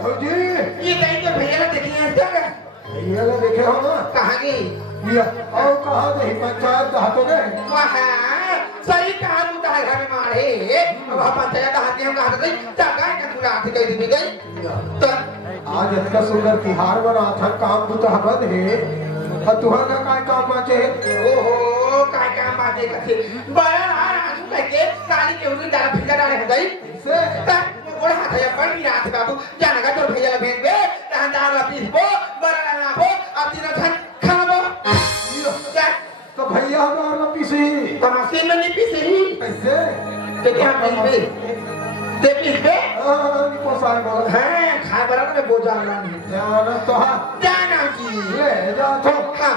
जी ये कहीं तो भैया देखी है क्या भैया ने देखे हो ना कहाँ गई ये और कहाँ गई पंचायत हाथों गए वहाँ सही कहाँ मुद्दा है घर में मारे वहाँ पंचायत हाथी हम कहाँ गई जगह का खुला हाथी कहीं भी गई तो आज इतना सुंदर तिहार बना था काम तो हबद है और तुहर का काय काम बाचे ओहो काय काम बाचे कथे बड़ा आसू करके काली के उन्हें डाला फिर डाले हो गई से और हाथ है पर नहीं रात बाबू जाना का तो भैया भेज दे तहां दाल वापस बो बड़ा ना हो अब दिन धन खाबो तो भैया हमारा पीसी तो मशीन में नहीं पीसी कैसे तो क्या पीसी ते पीसी पोसाए बोल हैं खाए बड़ा में बोझा ना जाना तो हाँ जाना की ले जा तो हाँ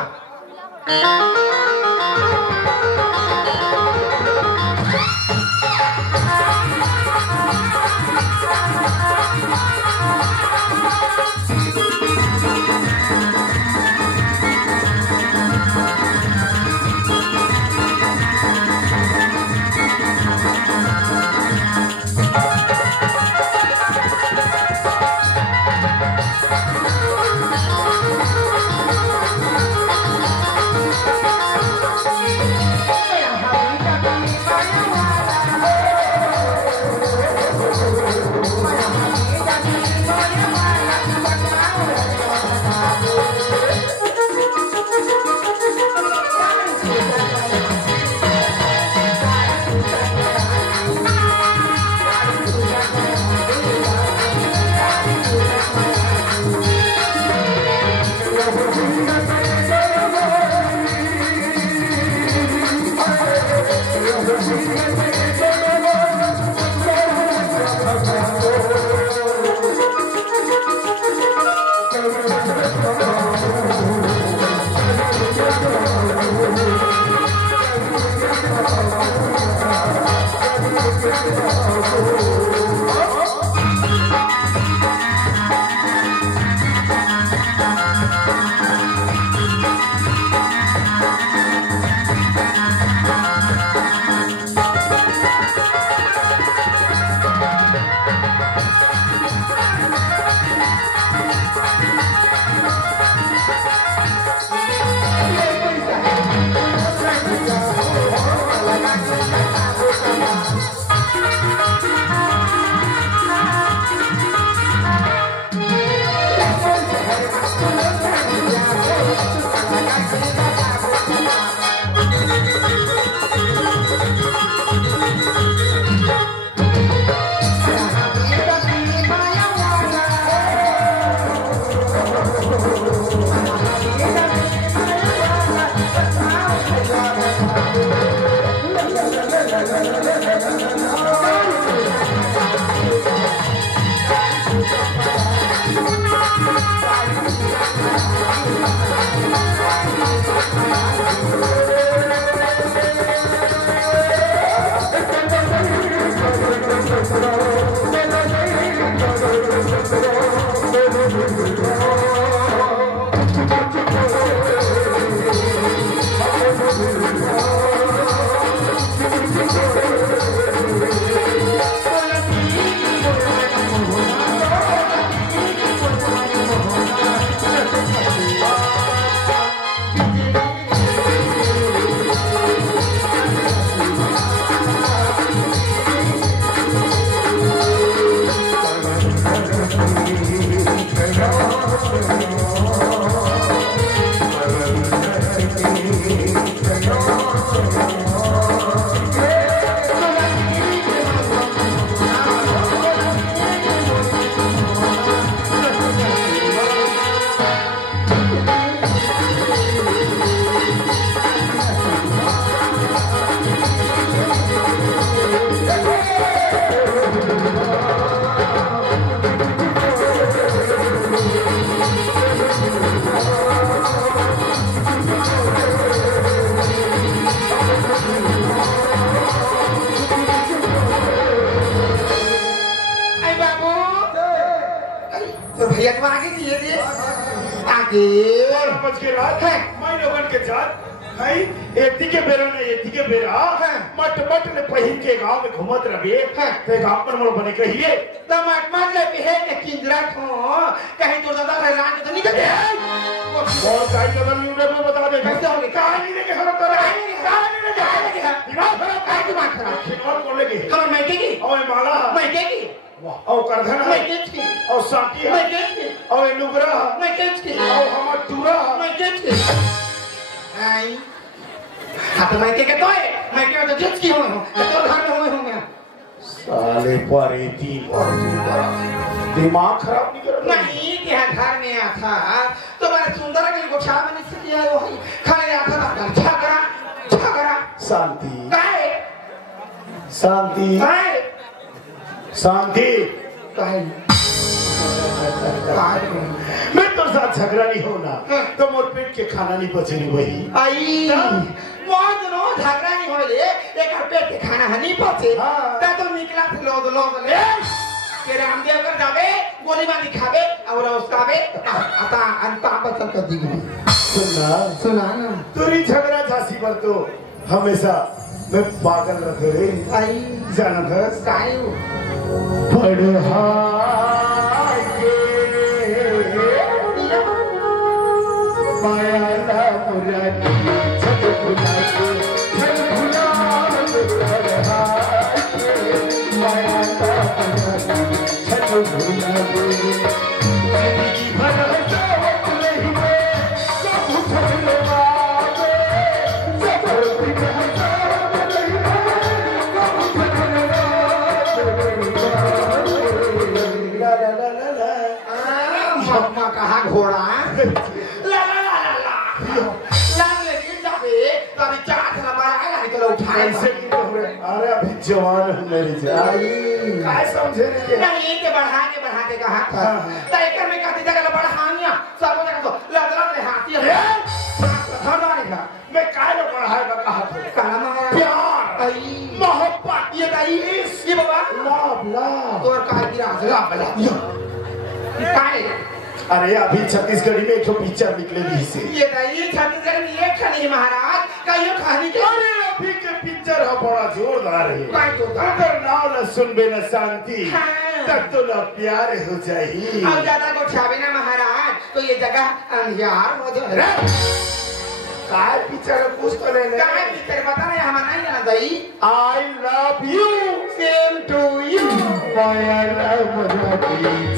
मत रहे गांव पर मोर बने कहिए तमाट मार ले है किंजरा को दे बहुत सारी जगह न्यूज़ में बता दे कैसे होगी कहानी लेके हर तरह दिमाग खराब खिलवाड़ कर लेके हम मैं की और माला मैं की और करधना मैं की और साकी मैं की और नुगरा मैं की और हमर तुरा मैं की आई हाथ मैं के तो है मैं के तो जिस की हूं तो घर में हूं साले परेती दिमाग खराब नहीं कर नहीं क्या घर में आया था तो मैं सुंदर के गोछा में नहीं किया वो खाने आया था झगड़ा शांति काहे शांति काहे शांति काहे मैं तो साथ झगड़ा नहीं होना तो मोर पेट के खाना नहीं बचेगी वही आई बहुत नो झगड़ा नहीं होले एक पेट के खाना नहीं पचे ता तो निकला थे लोद ले के रामदेव कर जावे गोली मार दिखावे और उसकावे आता अंता बचन कर दी सुना ना तुरी झगड़ा झांसी पर तो हमेशा मैं पागल रहते रे आई जाना था कायो पढ़ा माया ना मुरादी छत खुला माया ना मुरादी छत खुला जिंदगी भर जावत नहीं सब छले बाबे सब बिगड़ जावत नहीं ला ला ला ला ला मम्मा कहाँ घोड़ा ऐसे नहीं तो अरे अभी जवान है मेरी जान काय समझे नहीं के बढ़ाते कहा था ताइकर में काती जगह बढ़ानिया सब जगह तो लदला ले हाथी है धरवानी का मैं काय में बढ़ाएगा कहा था काला मारा प्यार आई मोहब्बत ये दाई ये बाबा लाभ तोर काय की राज लाभ काय अरे अभी छत्तीसगढ़ी में एक पिक्चर निकलेगी से ये दाई छत्तीसगढ़ में एक खनी महाराज कहियो कहानी के अरे अभी के पिक्चर है बड़ा जोरदार है काय तो अगर नाव न सुनबे न शांति तब तो न प्यार हो जाएगी अब ज्यादा को छावे ना महाराज तो ये जगह अंधियार हो जाए काय पिक्चर कुछ तो ले ले काय पिक्चर बता रहे हम नहीं जाना दाई I love you same to you माया लव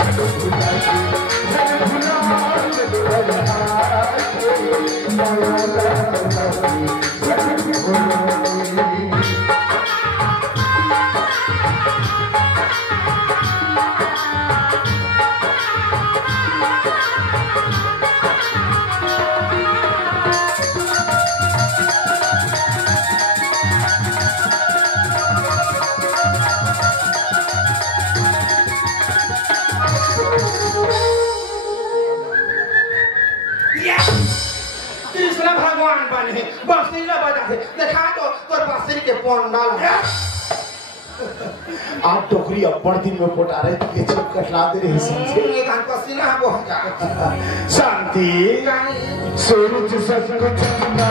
कृष्ण भगवान बने बांसुरी ना बजाते देखा तो तोर बांसुरी के पंडाल आप टोकरी अब्बड़ दिन में पोटा रहे थे चुप कटला दे रहे समझे ये गान पसीना बहुत जा शांति सूरज ससुर चंदा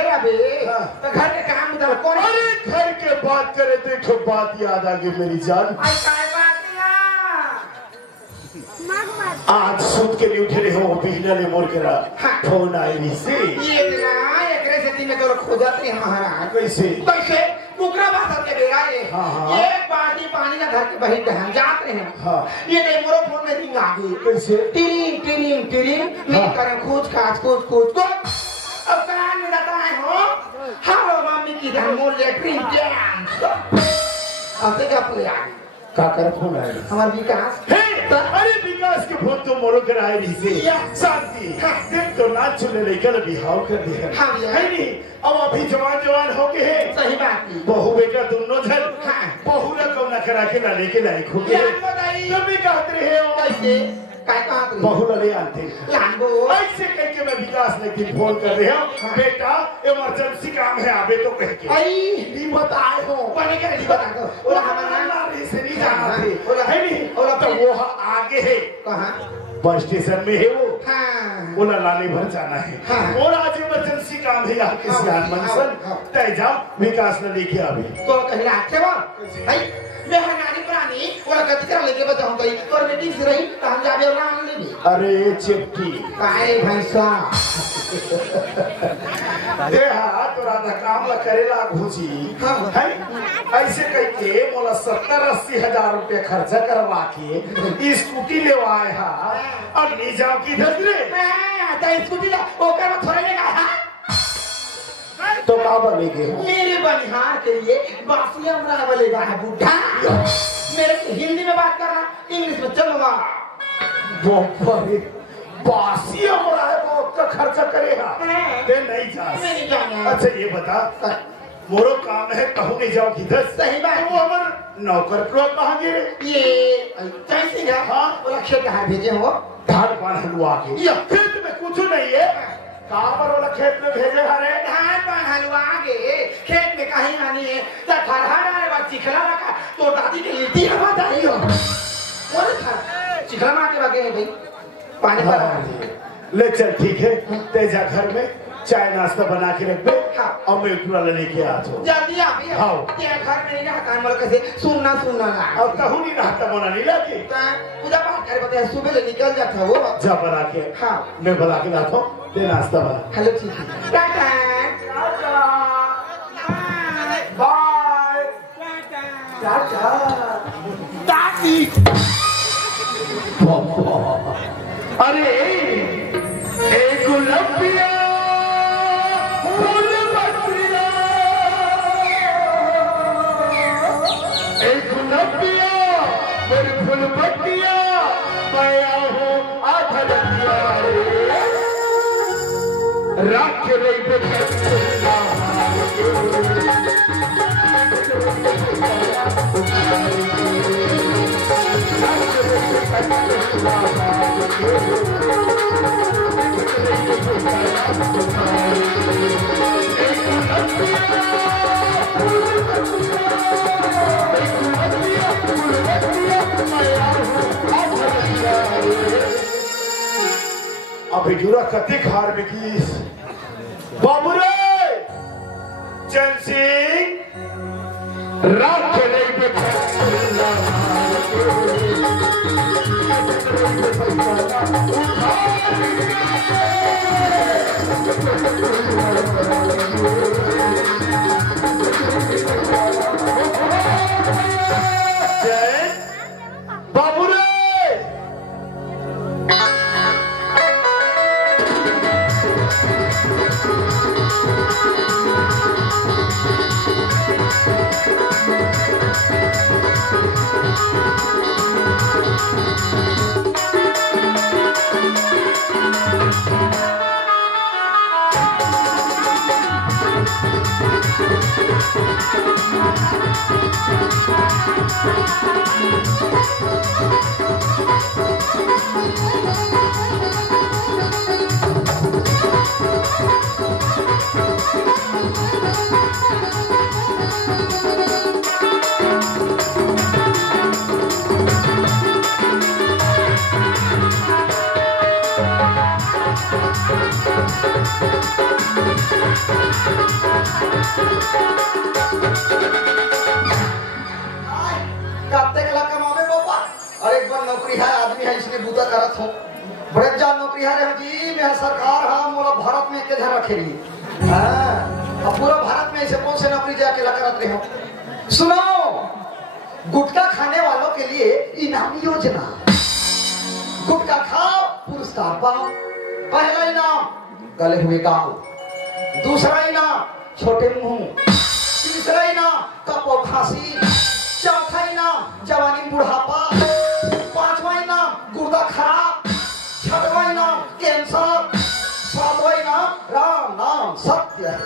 घर के काम उधर कौन अरे घर के बात करे देखो बात याद आ गई मेरी जान आज सूत के लिए उठे रहे हो बिहना ले मोर करा फोन आई नहीं से ये ना एक रेसिपी में तो खोजत रहे महाराज कैसे कैसे मुकरा बात के बेरा ये एक बाल्टी पानी ना घर के बही दहन जात रहे हाँ ये नहीं मोरो फोन में रिंग आ गई कैसे टिरिंग टिरिंग टिरिंग मैं करें खोज काज खोज अब कान में जाता है हो Halo mami kita mau latrine dance आते क्या प्ले आ काकर फोन आया हमारे विकास अरे विकास के फोन तो मोरो कराए रही से शांति देख तो नाच चले लेकर बिहाव कर दिया है नहीं अब अभी जवान हो गए हैं सही बात है बहू बेटा दोनों जन बहू ना कौन करा के लाने के लायक हो गए तुम भी कहते रहे हो कैसे काय कहा तुम बहू ले आते लांबो ऐसे कह के मैं विकास ने दिन फोन कर रहे हो बेटा इमरजेंसी काम है आबे तो कह के आई नहीं बताए हो बने के नहीं बता दो और हमारा लारी से नहीं जाना थे है नहीं और तो वो आगे है कहां बस स्टेशन में है वो हां बोला लाने भर जाना है और आज इमरजेंसी काम है यहाँ के सियान मनसन तय जाओ विकास ने लेके आवे तो कहीं रात से वो भाई मैं हनानी प्राणी और गति कर लेके बताऊं भाई और मीटिंग से रही तो हम जावे और नाम ले भी अरे चिपटी काय भैंसा देहा तो राधा काम ला करेला घुसी है ऐसे कह के मोला 70-80 हजार रुपए खर्चा करवा के स्कूटी ले आए हा और नहीं जाओ किधर रे तो स्कूटी ला ओकर में थोड़े लेगा तो का बनेगे मेरे बनिहार के लिए बासिया मरा बोलेगा है बुढ़ा मेरे हिंदी में बात कर रहा इंग्लिश में चलवा बासी हमारा है वो का खर्चा करेगा दे नहीं जा नहीं जाना अच्छा ये बता मोरो काम है कहूँ नहीं जाओ किधर सही बात वो हमारे नौकर को कहाँ गिरे ये कैसे है हाँ बोला खेत कहाँ भेजे हो धान पान हलवा के या खेत में कुछ नहीं है कहाँ पर वाला खेत में भेजे हरे धान पान हलवा के खेत में कहीं आनी है तो ठहराने बाद चिखला रखा तो दादी के लिट्टी हवा दाई हो बोले था चिखला मार के बाकी है भाई पानी भर ले चल ठीक है तेजा घर में चाय नाश्ता बना के रख दे और मैं पूरा लेके आ जाऊँ जल्दी आ भी हाँ तेरा घर में नहीं रहता है मतलब कैसे सुनना ना और कहूँ नहीं रहता बना नहीं लगे पूजा पाठ करे बताया सुबह ले निकल जाता वो जा बना के हाँ मैं बना के लाता हूँ ते नाश्ता बना हेलो ठीक है टाटा बाय टाटा दादी अरे एक गुलाबिया फूल पत्तिया एक गुलाबिया मेरी फूल पत्तिया मैं हूँ आधरतिया रख रही अभी जुरा कते खार में की बाबू रे चंद सिंह रात के नहीं बाबू रे नौकरी है आदमी है इसलिए बूता करत हो बड़े जा नौकरी है जी मैं सरकार हां मोला भारत में के धर रखे रही हां अब पूरा भारत में ऐसे कौन से नौकरी जाके लगा करत रहे हो सुनो गुटखा खाने वालों के लिए इनामी योजना गुटखा खाओ पुरस्कार पाओ पहला इनाम गले हुए गाँव दूसरा इनाम छोटे मुंह, तीसरा इनाम कपो खांसी, चौथा इनाम जवानी बुढ़ापा, पांचवा इनाम गुर्दा खराब, छठवा इनाम कैंसर, सातवां इनाम राम नाम सत्य है।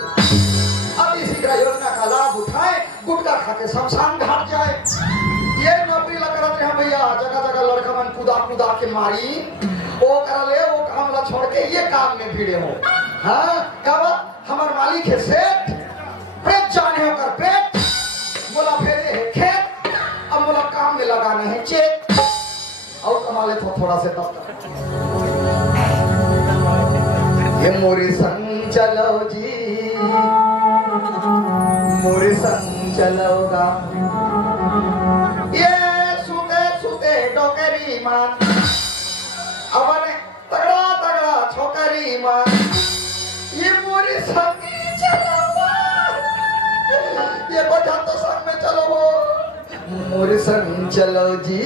अब इसी तरह योजना का लाभ उठाए, गुटखा खा के शमशान घाट जाए। ये नौकरी लग रहे हैं भैया, जगह जगह लड़का मन कूदा कूदा के मारी, वो कर ले वो काम ला छोड़ के ये काम में भिड़े हो। हाँ कब हमार मालिक है सेठ, पेट जाने होकर पेट, बोला भेजे है खेत, अब बोला काम में लगाना है चेक, और कमा ले तो थोड़ा से तब तक। ये मोरे संग चलो जी, मोरे संग चलोगा, ये सुते सुते डोकरी मान, अबने तगड़ा तगड़ा छोकरी मान, ये मोरे संग चलोगा, ये बजा तो संग में चलो वो, मोरे संग चलो जी।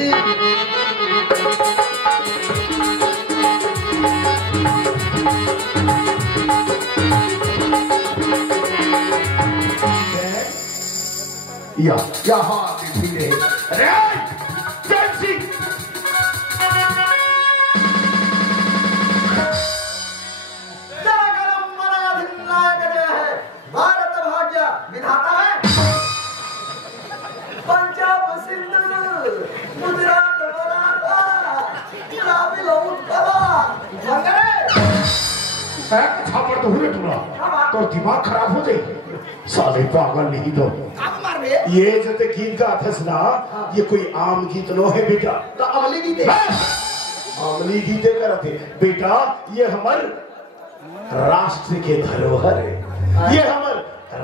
यहाँ धीरे भारत भाग्य विधाता है, पंजाब सिंध गुजरात मराठा द्राविड़ उत्कला छापड़ तो हुए तुम्हारा, तो दिमाग खराब हो जाए साले पागल नहीं दो। ये जते गीत गाथस ना, ये कोई आम गीत नो है बेटा, तो अमली गीते अमली गीते करते बेटा, ये हमार राष्ट्र के धरोहर है, ये हमार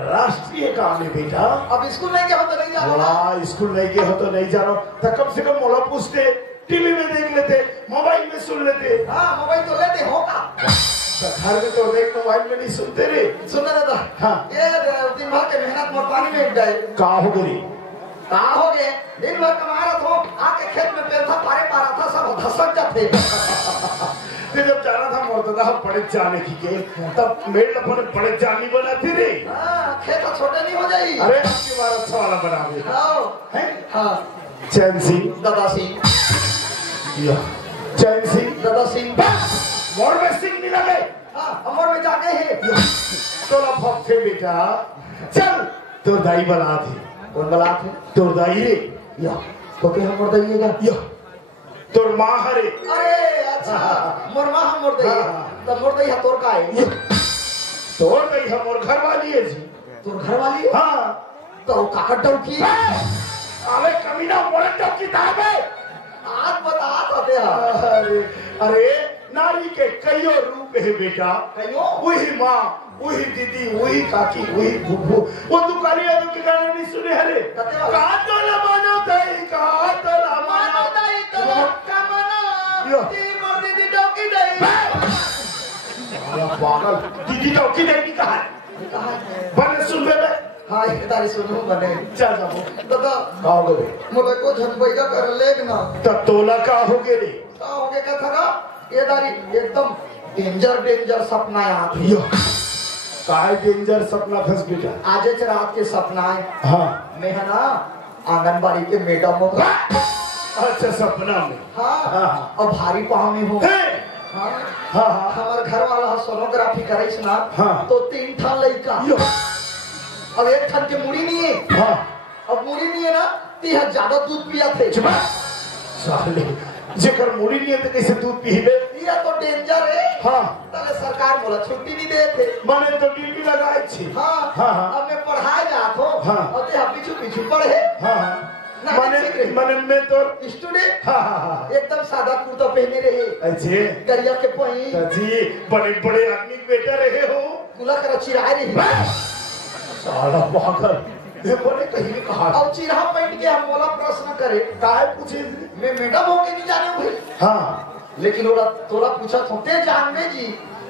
राष्ट्रीय काम है बेटा। अब स्कूल नहीं गया हो तो नहीं जा रहा, स्कूल नहीं गए हो तो नहीं जा रहा, तो कम से कम मोला पूछते, टीवी में देख लेते, मोबाइल में सुन लेते। हाँ मोबाइल तो लेते होगा, घर में तो देख मोबाइल में नहीं सुनते रे। सुनना दादा, हाँ ये दिन भर के मेहनत मोर पानी में उड़ जाए। कहा हो गई, कहा हो गए, दिन भर कमा रहा था, आके खेत में पेंथा पारे पा रहा था, सब धसक जाते। जब जाना था मोरतदा बड़े जाने की के, तब मेरे अपने बड़े जानी बनाती रे। खेत छोटे नहीं हो जाए। अरे आपके बार अच्छा वाला बनावे हैं? हाँ चैन सिंह दादा सिंह, चैन सिंह दादा सिंह, मोर में सिंह नहीं लगे। हाँ अमर में जाके है। तोला फफे बेटा, चल तो दाई बना थी। कौन बला थे? तोर दाई रे, या तो क्या हम मोर दइएगा? या तोर माँ हरे। अरे अच्छा, मोर माँ हम मोर दइए, तब मोर दइया तोर का है? तोर दाई हम और घर वाली है जी। तोर घर वाली है? हाँ तो काकड़ डौकी। अबे कमीना मोरन डौकी दाब है। आज बता सकते हैं। अरे अरे नारी के कईयों रूप है बेटा, कईयों? वही माँ, वही दीदी, वही काकी, वही फूफू। वो दुकानी वालों के गाने नहीं सुने हरे? कातला मानो दई, कातला मानो दई, तो कमना ती मोर दीदी डौकी दई। अरे पागल, दीदी डौकी दई की कहा है? बने सुन बे। हाँ ये तारी सुनूं बने। चल जाओ दादा का हो गए? मुझे को झनबैया कर लेग ना। तब तोला का हो गए रे? का हो गए का था? ये दारी एकदम डेंजर सपना यहाँ थी। काय डेंजर सपना फंस बेटा? आज रात के सपना है। हाँ मैं है ना आंगनबाड़ी के मैडम हूँ। अच्छा सपना में? हाँ हाँ और भारी पाँव में हूँ। हाँ हाँ हमारे घर वाला सोनोग्राफी करे ना, हाँ तो 3 ठन लड़का, अब 1 ठन के मुड़ी नहीं है। हाँ अब मुड़ी नहीं है ना, तीहा ज्यादा दूध पिया थे। साले जेकर मुड़ी नहीं है तो कैसे दूध पीबे? ये तो डेंजर है। हाँ तले सरकार बोला छुट्टी नहीं दे थे। माने तो ड्यूटी लगाए छी। हाँ हाँ हाँ अब मैं पढ़ाए जात हूँ। हाँ और ते पीछू पढ़े। हाँ माने माने मैं तो स्टूडेंट। हाँ हाँ हाँ एकदम सादा कुर्ता पहने रहे, अच्छे दरिया के पहिन, जी बड़े बड़े आदमी बेटा रहे हो, गुला कर चिराए रही। साला पागल, ये बोले कहीं भी कहा। और चिरा पहन के हम बोला प्रश्न करे, काहे पूछे? मैं मैडम होके नहीं जाने भाई। हाँ लेकिन ओरा तोरा पूछा होते जानवे जी,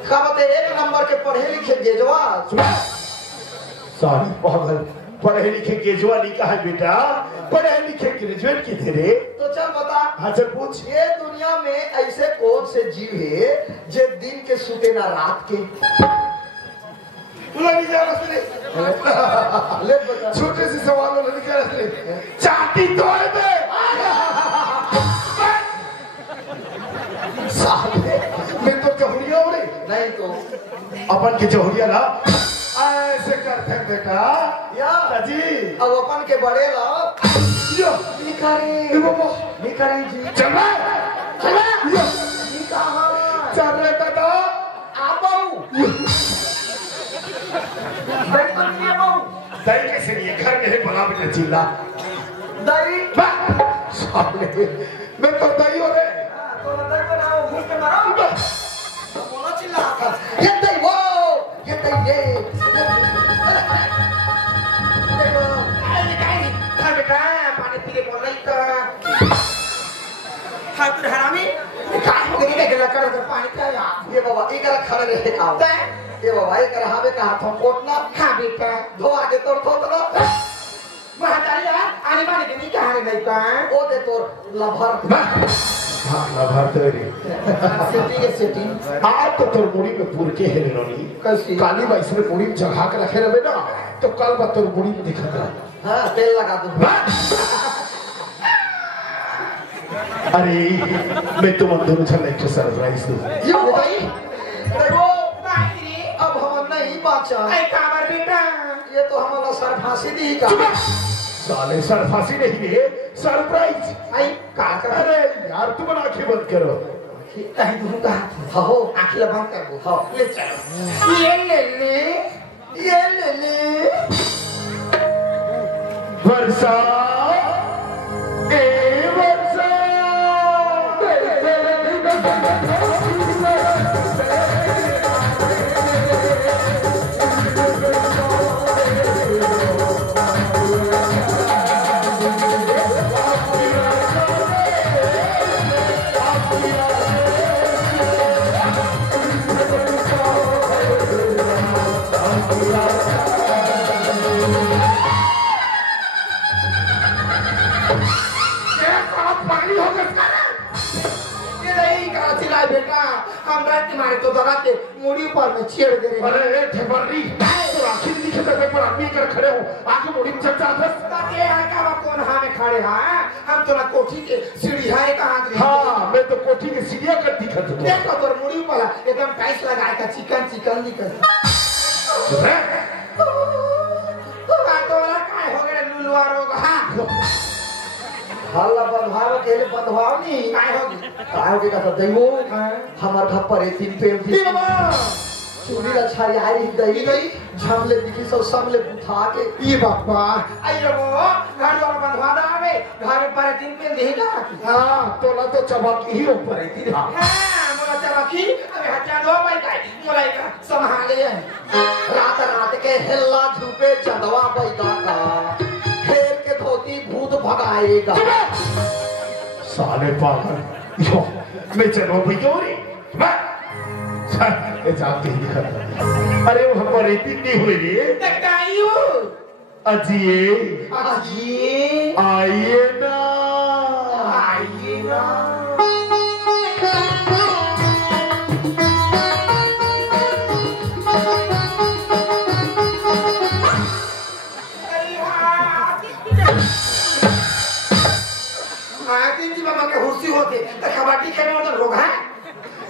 का बते 1 नंबर के पढ़े लिखे गेजवा। साले पागल, पढ़े लिखे गेजवा नहीं कहा बेटा, पढ़े लिखे ग्रेजुएट की थे रे। तो चल बता। हाँ चल पूछ। ये दुनिया में ऐसे कौन से जीव है जे दिन के सुते ना रात के? लगी जा रहा ले बता छोटे से सवालों में निकल रहे चाटी तोड़ दे साले मैं तो चहुरिया हो रही नहीं तो अपन की चहुरिया ना ऐसे करते हैं बेटा या जी अब अपन के बड़े ला यो निकारे बाबा निकारे जी चल रहा यो निकाहा चल रहे दादा आबाऊ बैठन नहीं आबाऊ दही कैसे नहीं है घर में है बड़ा बेटा चिल्ला दही साले मैं तो दही हो रहे तो नजर बनाओ घूम के मारो बोला चिल्ला कर ये दही वो ये दही ये बेटा पानी पी के बोल रही तो ठाकुर हरामी काय हो गई देख लगा कर पानी का यार ये बाबा इधर खड़े रहे का ये बाबा एक रहावे का हाथों कोटना हां बेटा धो आगे तोड़ तो महादारी यार आने वाले के नहीं कहां नहीं का ओ दे तोर लभर हाँ लभार तेरी सेटिंग आज तो तोर मुड़ी में पूर के है रोनी कैसी काली बाई इसमें मुड़ी में जगा के रखे रहे ना तो कल बा तोर मुड़ी में दिखत रहा हां तेल लगा दो अरे मैं तुम दोनों चल एक सरप्राइज दूं यो भाई देखो भाई अब हम नहीं बाचा आई काबर बेटा ये तो हमारा सर फांसी दी का साले सर फांसी नहीं है सरप्राइज आई का कर अरे यार तुम आंखें बंद करो कहीं दूंगा हो आंखें बंद कर दो हाँ ले चलो ये ले ले वर्षा ए वर्षा तो दराते मुड़ी पर में छेड़ दे रहे अरे ठेबरी तो आखिर दिखे तो मैं पर आदमी कर खड़े हो आगे मुड़ी में चचा दस ताके आका वा कौन हां में खड़े हैं हम तो ना कोठी के सीढ़ी है कहां गए हाँ मैं तो कोठी के सीढ़ियां कर दिखत हूं देखो तोर मुड़ी पर एकदम टाइस लगाए का चिकन निकल का तोरा काय हो गए लुलवा रोग हां हल्ला बंधवाओ के लिए बंधवाओ नहीं काय होगी काय के कथा देवो हमर घर पर 3 पेड़ थी चूड़ी अच्छा आई दही गई झमले दिखी सब समले बुथा के ये बाबा आइयो घर पर बंधवा दावे घर पर 3 पे देगा हाँ तोला तो चबाक ही ऊपर है थी हां मोला चबाकी अबे हटा दो भाई काय मोला एक संभाले रात रात के हिल्ला झूपे चंदवा बैदा का खेल के धोती भूत भगाएगा साले पागल यो मैं चलो भैया रे ये जाते ही दिखा अरे वो हमारे इतनी हुई रे तकाइयो अजिए आइए ना होते कबड्डी खेलने वाला लोग हैं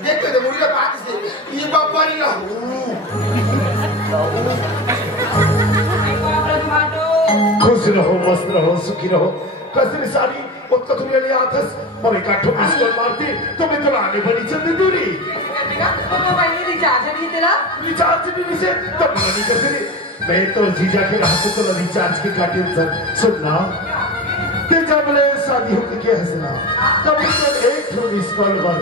देखते थे मुड़ी बात से ये बाबा नहीं ना खुश रहो मस्त रहो सुखी रहो कसरी सारी उत्तर दुनिया ले आतस और एक आठों पिस्तौल मारती तो मैं तो आने बनी चंद दूरी रिचार्ज नहीं से तब नहीं कर रही मैं तो जीजा के रास्ते तो रिचार्ज के काटे सुनना ते जब ले शादी होके क्या हंसना तब तो एक ठो मिस कॉल पर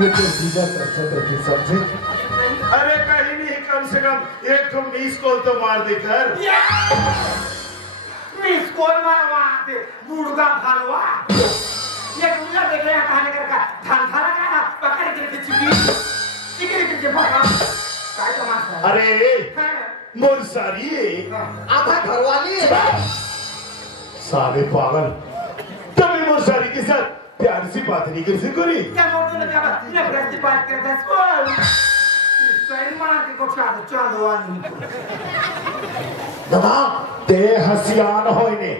ये तो जीजा तरफ से समझे अरे कहीं नहीं कम से कम एक ठो मिस कॉल तो मार दे कर मिस कॉल मारवाते मुर्गा भालवा ये दुनिया देख रहे हैं कहानी करका धान खाना का पकड़ के चिकी के भागा काय तमाशा अरे मोर सारी आधा घरवाली साले पागल तभी मोर सारी के साथ प्यार सी बात नहीं कर सकोरी क्या मोटू ने क्या बात ने प्यार सी बात करता है दादा ते हसियान होइने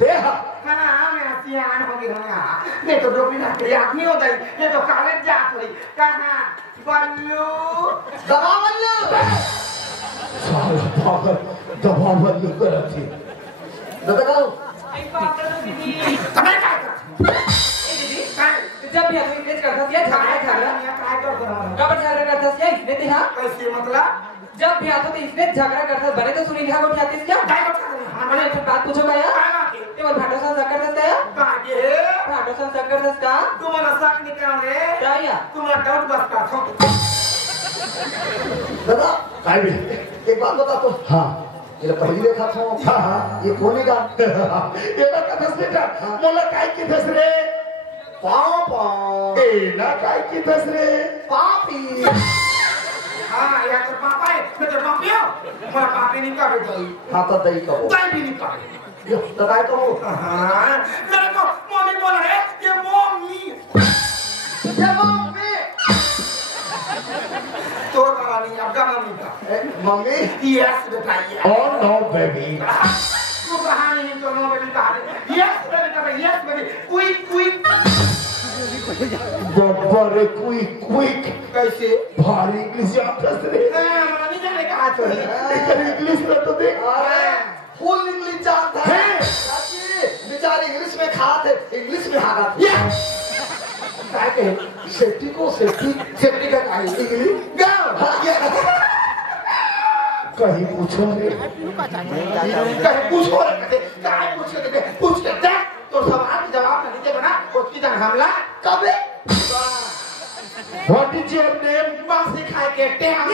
देह नहीं तो डोबी ना के आदमी होता है ये तो कॉलेज जात हुई कहां बल्लू दबा बल्लू साला पागल दबा बल्लू करती दादा कहो तुम्हें क्या जब भी आदमी इंग्लिश करता है कब झगड़ा करता है इसने देखा कैसे मतलब जब भी आता तो इसने झगड़ा करता बने तो सुनी को क्या किस क्या मैंने एक बात पूछो क्या ते बोल भाटो सा करता क्या भाटो सा करता का तुम्हारा शक निकाल रे क्या या तुम्हारा डाउट बस का था दादा काय भी एक बात बता तो हां ये पहली देखा था हां ये कौन का एला का दसरेटा मोला काय की दसरे पापा एला काय की दसरे पापी हां या तो पापा है मैं तो पापियो मेरा पापी नहीं का बेटा हाँ तो दही कहो कोई भी नहीं का यो तो काय कहो हां मेरे को मम्मी बोल रहे ये मम्मी तो रानी आपका मम्मी का मम्मी यस बेटा ये oh no baby तू कहानी है तो नो बेबी कहानी यस बेटा yes baby quick Babbar quick कैसे भारी इंग्लिश आप दसरे नहीं जाने कहा तो लेकिन इंग्लिश में तो देख फुल इंग्लिश जानता है बेचारे इंग्लिश में खाते इंग्लिश में हारा क्या कहे सेफ्टी को सेफ्टी सेफ्टी का कहा इंग्लिश कहीं पूछो रे कहे पूछो रे कहे पूछ के तो सवाल का जवाब नहीं दे बना उसकी जान हमला कबे व्हाट इज योर नेम बस दिखाए के टेम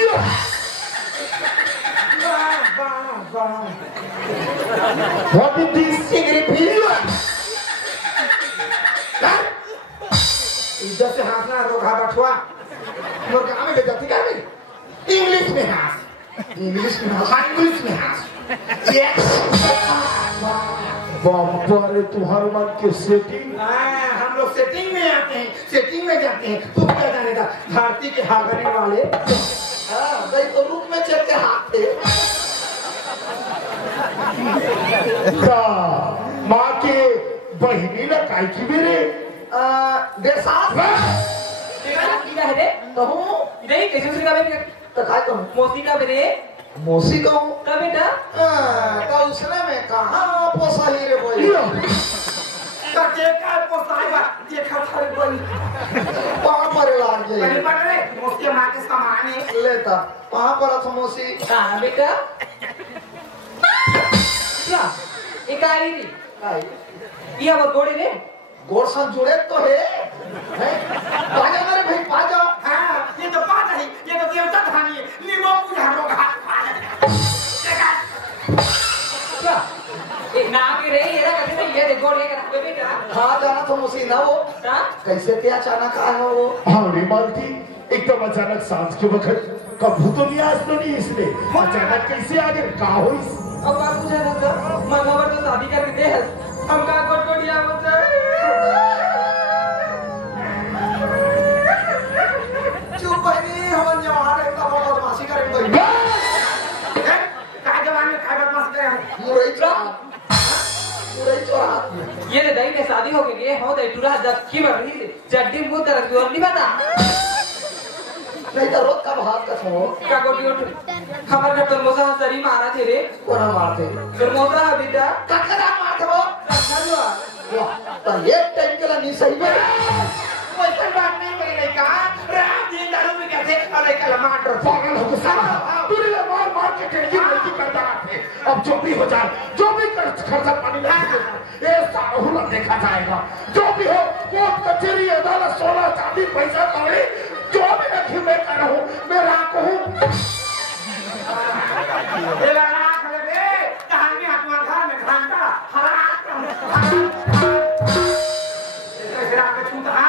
व्हाट इज दिस सिगरी पीवा इधर से हंसना रोगा बठुआ मुर्गा में बेइज्जती कर रही इंग्लिश में हंस इंग्लिश में इंग्लिश में हंस यस बब्बर तुम्हारे मन के सेटिंग हम लोग सेटिंग में आते हैं सेटिंग में जाते हैं तू क्या जानेगा धरती के हागने वाले दही तो रूप में चल के हाथ थे का माँ के बहिनी ना काय की मेरे देसास क्या है रे कहूँ नहीं कैसे उसका बेटे तो काय कहूँ मौसी का बेटे मौसी कहूँ का बेटा तो उसने में कहाँ पोसा ही रे बोली कटे का पोसाएगा ये खतर बोली वहाँ पर लाग कहीं जाए पर रे उसके माँ के सामान है लेता वहाँ पर था मौसी हाँ बेटा क्या एक आई थी काय ये अब गोड़े ने गोरसन जुड़े तो है पाजा मेरे भाई पाजा हाँ ये तो बात है ये तो देवता कहानी है निमो पूजा लोग क्या एक नाम के रे ये ना कहते हैं ये देखो ये करते बेटा हाँ जाना तो मौसी ना वो हाँ कैसे ते अचानक आया है वो हमारी मालती एकदम अचानक सांझ के वक्त कभी तो नहीं आज तो नहीं इसने अचानक कैसे आ गए कहा हो इस अब बात पूछा था सर मगावर तो शादी करके दे हम का कोटिया बोलते चुप बनी हम जवान है तब वो मासी करें तो काय जवान में काय बदमाश करे मुरई चोरा ये ले दही में शादी हो गई है हो दही टूरा जब की बढ़ रही है चड्डी मुंह तरफ जोर नहीं बता नहीं तो रोज का भात का छो का कोटी उठ हमारे घर तो मोसा सरी मारा थे रे कोना मारते तो मोसा बेटा ककरा मारते वो रखा जो तो एक टाइम के लिए नहीं सही में कोई बात नहीं मेरे का रात दिन दारू में कहते अरे कल मार पागल हो गया साला तूने ले मार मार के टेंशन लड़की करता रखे अब जो भी हो जाए जो भी खर्चा पानी लगा ये सारा हुला देखा जाएगा जो भी हो कोर्ट कचहरी अदालत सोना चांदी पैसा कौड़ी जो भी रखी मैं कर रहा हूँ मैं राख हूँ ये राख ले बे कहानी आत्मा घर में घंटा हरा ऐसे राख के छूटा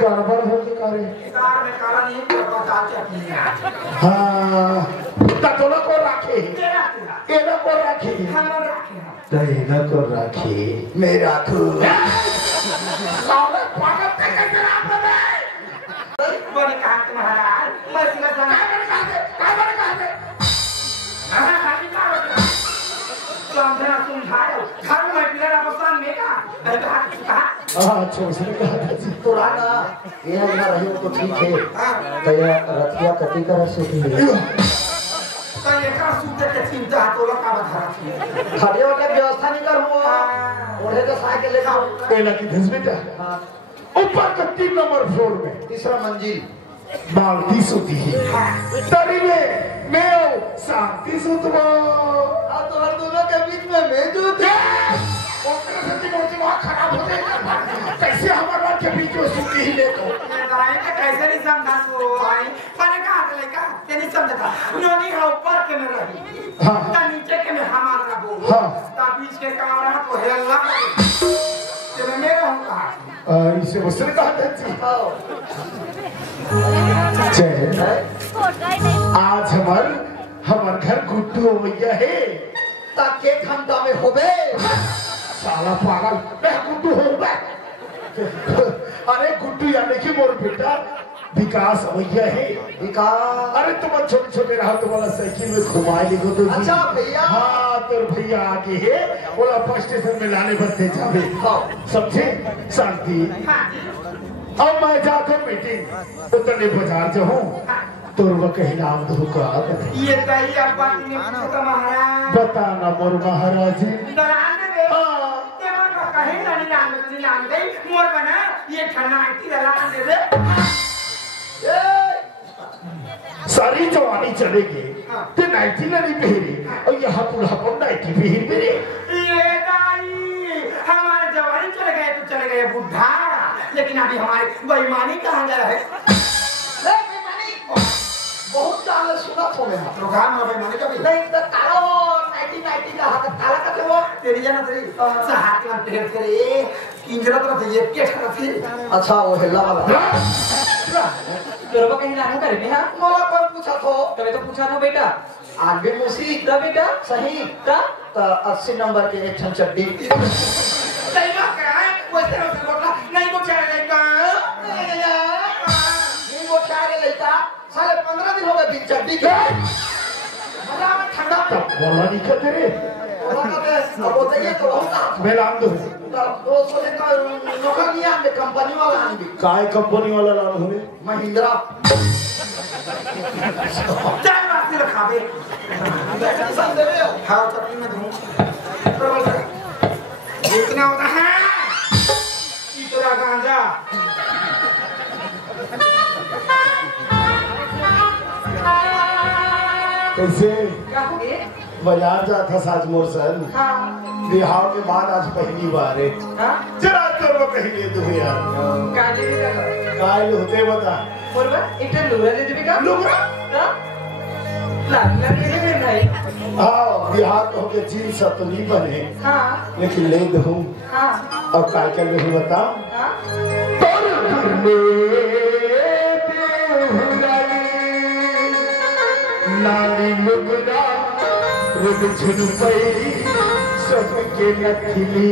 गड़बड़ हो के करे कार में काला नहीं करवा चाहते अपनी हाँ ततोला को राखे तेरा एना को राखे हम राखे दहीना को राखे मेरा खून साले पागल ते कैसे राख दे बोले कहा महाराज अच्छा उसने कहा था जी तो राना ये ना रही हो तो ठीक है तो ये रथिया कति कर सुखी है तो ये का सूते के चिंता तो लोग का बता रहा खड़े होकर व्यवस्था नहीं कर हुआ ओढ़े तो साइकिल लेकर पहला की धस बेटा ऊपर का 3 नंबर फ्लोर में तीसरा मंजिल बाल्टी सोती है तरी में मैं शांति सुतवा अब तो हर दोनों के बीच में मैं जो थे खराब हो जाएगा कैसे हमारे बात के बीच में सुती ही देखो भाई का कैसे नहीं समझा सो भाई पर कहां से लेका ये नहीं समझता नोनी है ऊपर के में रही हां ता नीचे के में हमारा बोल हां ता बीच के काम रहा तो है अल्लाह के में मेरा हूं कहा इसे उसने कहा था जी आज हमार घर गुड्डू भैया है तक के घंटा में होबे साला पागल मैं गुड्डू हूँ मैं अरे गुड्डू यानी कि मोर बेटा विकास भैया है विकास अरे तुम छोटे छोटे रहा तुम्हारा साइकिल में घुमाए लिखो तो अच्छा भैया हाँ तो भैया आगे है बोला बस स्टेशन में लाने बढ़ते जावे समझे शांति अब मैं जाता हूँ मीटिंग उतरने बाजार जाऊँ तो कहीं नाम धोखा ये कही अब बात ने पूछा महाराज बताना मोर महाराज जी दलान रे तेरा का कहीं नहीं जान गई मोर बना ये ठंडा की दलान दे सारी जवानी चलेगी तो नाइटी नहीं पहरी और यहाँ बुढ़ापा नाइटी पहन मेरे ये दाई हमारे जवानी चले गए बुढ़ा लेकिन अभी हमारी बेईमानी कहाँ गया है बहुत साल सुना तो मैं प्रोग्राम में बेईमानी कभी नहीं तो कालो 1990 का हाथ काला का वो तेरी जाना तेरी हाथ में ढेर करे किंजरा तो ये के ठहरा थी अच्छा वो हिला वाला बरोबर कहीं लाना करे में हां मोला कौन पूछा तो तभी तो पूछा था बेटा आज भी मुसी ता बेटा सही ता तो 80 नंबर के एक ठन चड्डी सही बात है वो तेरा से बोला नहीं वो चाहे लेगा नहीं वो चाहे लेता साले 15 दिन हो गए बिन चड्डी के मजा में ठंडा तब बोला नहीं कर तेरे बोला कहते अब बताइए तो होता मैं नाम दूँ तो सोचे का नौकर नहीं आने कंपनी वाला आने काय कंपनी वाला नाम होने महिंद्रा चाय वास्ते रखावे टेंशन देवे हो हाँ चटनी में दूँ इतना होता है इतना गांजा कैसे क्या हो गए बाजार जाता साज मोर सन हां बिहार के बाद आज पहली बार है हां जरा तो वो कहीं ले दो यार काजे का काय होते बता बोलबा एकटा लुरा दे देबे का लुगरा ता लाग ले दे भाई हाँ बिहार तो के चीज सब तो नहीं बने हां लेकिन ले दो हां अब काय कर रही बताओ हां नारी लुगरा रुक झुन पई सबके नथली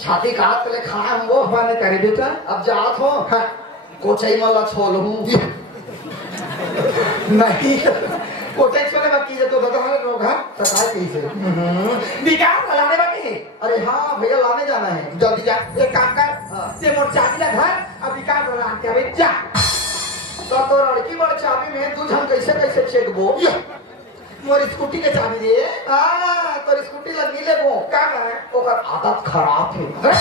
छाती काट ले खाए हम वो बाने करे बेटा अब जात हो हाँ कोचई मला छोल हूँ नहीं कोटे छोले बाकी है तो दादा हमारे लोग हाँ तकाय कैसे विकास लाने बाकी है अरे हाँ भैया लाने जाना है जल्दी जा एक काम कर हाँ। ये मोर चाबी ला धर अब विकास लान के अबे जा तो लड़की बड़ चाबी में तू हम कैसे कैसे चेक बो मोर स्कूटी के चाबी दे हाँ तो स्कूटी लगी ले वो का है ओकर आदत खराब है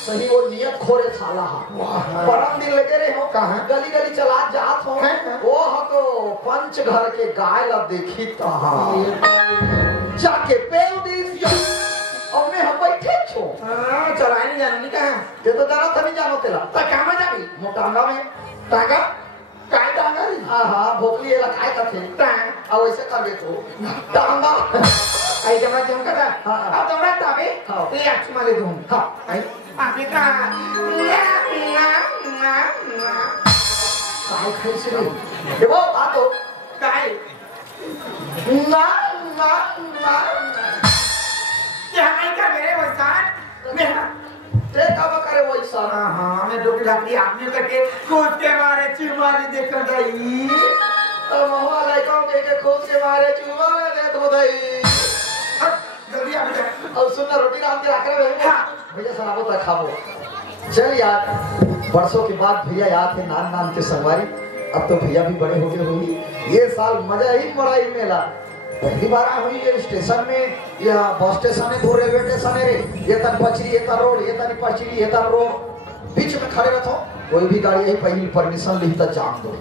सही वो नियत खोरे साला परम दिन लगे रहे हो कहाँ? गली गली चला जात हो हैं? वो हो तो पंच घर के गाय ला देखी तहाँ जाके पेल दिस और मैं हम बैठे छो हां चलाए नहीं जाने नहीं कहां ये तो जरा था नहीं जानो तेला तो काम जाबी मोटांगा में टांगा काय टांगा रे हाँ भोकली ये लगाए का थे टांग अब वैसे कर दे तो टांगा आई जमा जम का हाँ। अब दौड़ा ताबे हाँ। ये अच्छी माले दूं हाँ आई अभी का काय कैसे रे देखो आ तो काय ना ना ना ये हमारी का मेरे वैसान मेरा ते कब करे वो इंसान हां मैं डोकी ढाकली आदमी करके कूद के मारे चिमारी देखकर गई तो महुआ लड़का के खूब से मारे चुमा दे तो दई जल्दी आ बेटा और सुनना रोटी राम के रख रहे हाँ। भैया सलामो तो खाओ चल यार वर्षों के बाद भैया याद है नान नान के संगवारी अब तो भैया भी बड़े हो गए होंगे ये साल मजा ही बड़ा ही मेला पहली बार आ हुई ये स्टेशन में या बस स्टेशन है दो रेलवे स्टेशन है रे ये तन पचरी ये तन रोड ये तन पचरी ये तन रोड बीच में खड़े रहते हो कोई भी गाड़ी यही पहली परमिशन ली तो जाम दो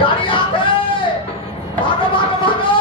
गाड़ी आते भागो भागो भागो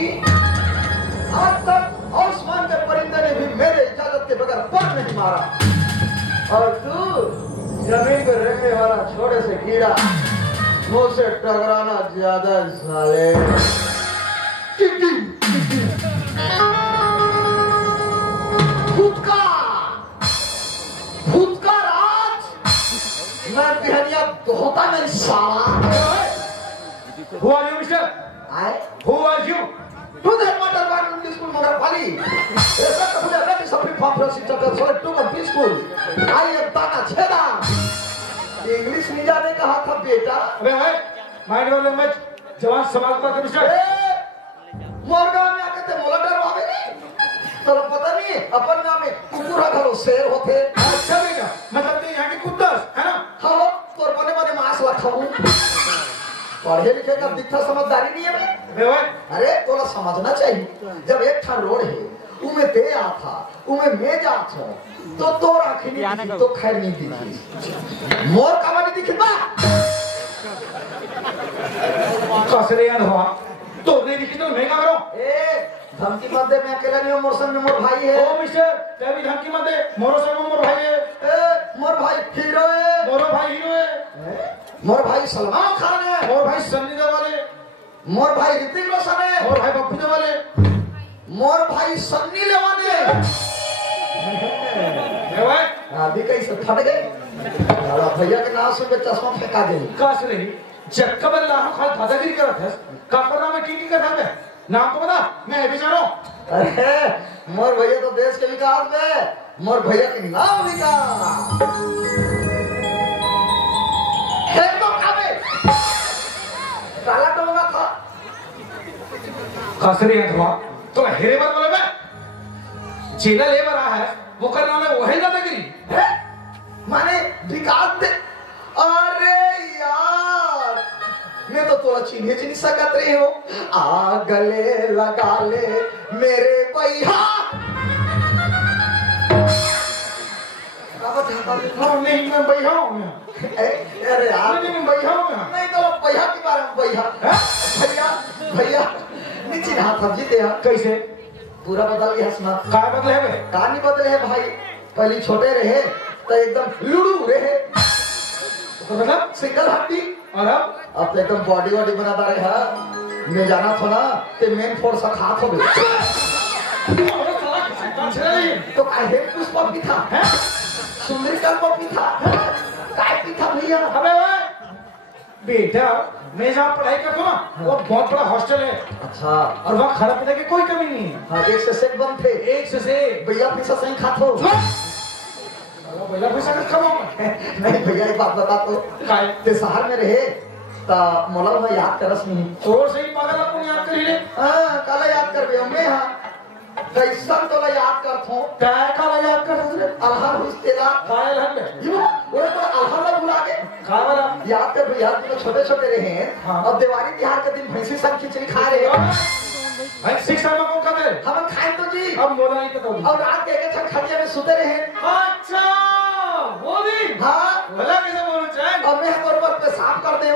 आज तक आसमान के परिंदे ने भी मेरे इजाजत के बगैर पर नहीं मारा, और तू जमीन पर रहने वाला छोटे से कीड़ा मुझसे टकराना ज्यादा साले। भूतका राज मैं बिहनिया होता नहीं साला। Who are you, mister? आए Who are you? तू देख मटर बार इंग्लिश स्कूल मगर वाली ऐसा कभी लगा कि सभी फाफरा सिस्टम का सोले टू का स्कूल आई अब ताना छेदा इंग्लिश नहीं जाने कहा था बेटा। अबे भाई, माइंड योर लैंग्वेज, जवान समाज का मिस्टर। मोरगांव में आके ते मोला डरवावे तो पता नहीं अपन गांव में कुकुरा घरो शेर होते। अच्छा बेटा, मतलब ये यहाँ के कुत्तास है ना? हाँ तोर बने बने मांस लखाऊं पढ़े लिखे का दिखता समझदारी नहीं है अबे भाई, अरे तोला समझना चाहिए जब एक था रोड है उमे ते आता उमे मैं जात हूं तो तोर आंखें नहीं दिखी तो खैर नहीं दिखी मोर कावा नहीं दिखी बा कसरे याद हुआ तो नहीं दिखी तो मैं क्या करूं? ए धमकी मत दे मैं अकेला नहीं हूं मोर संग में मोर भाई है। ओ मिस्टर, कभी धमकी मत दे, मोरो संग मोर भाई है। ए मोर भाई हीरो है, मोरो भाई हीरो है। मोर भाई सलमान खान है, मोर भाई सन्नी देओल है। मोर भाई ऋतिक रोशन है, मोर भाई बप्पू देओल है। मोर भाई सन्नी लेवान है। ए भाई, अभी कैसे फट गए अरे भैया के नाम सुन के चश्मा फेंका गई। कसरे जक्कबर लाह खाल दादागिरी कर रहा था। काफर नाम की कर रहा है, नाम तो बता, मैं भी जानो। अरे मोर भैया तो देश के विकास में मोर भैया के नाम विकास है तो काबे काला टोंगा था कसरे याद हुआ तो हेरे बार बोले मैं जेला ले रहा है वो करना में वही दादागिरी है माने विकास दे। अरे यार मैं तो थोड़ा चिन्हे चिन्ह सकत रही हो आ गले लगा ले मेरे भैया नहीं मैं भैया हूँ। अरे यार नहीं मैं भैया हूँ। नहीं तो भैया के बारे में भैया भैया भैया नीचे हाथ था जीते हैं कैसे पूरा बदल गया हंसना काय बदले है बे? कहानी बदले है भाई। पहले छोटे रहे तो एकदम लुड़ू रहे तो मतलब सिंगल हड्डी और अब तो एकदम बॉडी वॉडी बनाता रहे है मैं जाना था ना ते मेन फोर्स खात हो गए तो काहे पुष्पा भी था सुंदरी कल्प भी था काय भी था भैया। अबे ओए बेटा मैं जहाँ पढ़ाई करता हूँ ना वो बहुत बड़ा हॉस्टल है। अच्छा और वहाँ खाना पीने की कोई कमी नहीं है। हाँ एक से सेक बंद थे एक से भैया पैसा सही खात हो भैया पैसा का खाऊंगा नहीं भैया एक बात बता तो काय ते शहर में रहे ता मोला मैं याद करस नहीं और सही पागल आपको याद कर ले हाँ काला याद कर बे मैं हाँ कैसा तोला याद करत हूँ काय काला याद कर सकते अल्लाह हुस तेरा काय लहन यो वो तो अल्लाह ला भुला के काय वाला याद कर भैया तुम छोटे छोटे रहे हैं हाँ। और दिवाली त्योहार के दिन भैंसी सब खिचड़ी खा रहे हैं भाई 6 साल में कौन खाते हम खाए तो जी अब मोला नहीं पता और रात के एक खटिया में सुते रहे। अच्छा वो दिन हाँ भला कैसे बोलना चाहे और मैं हमारे ऊपर पेशाब कर दे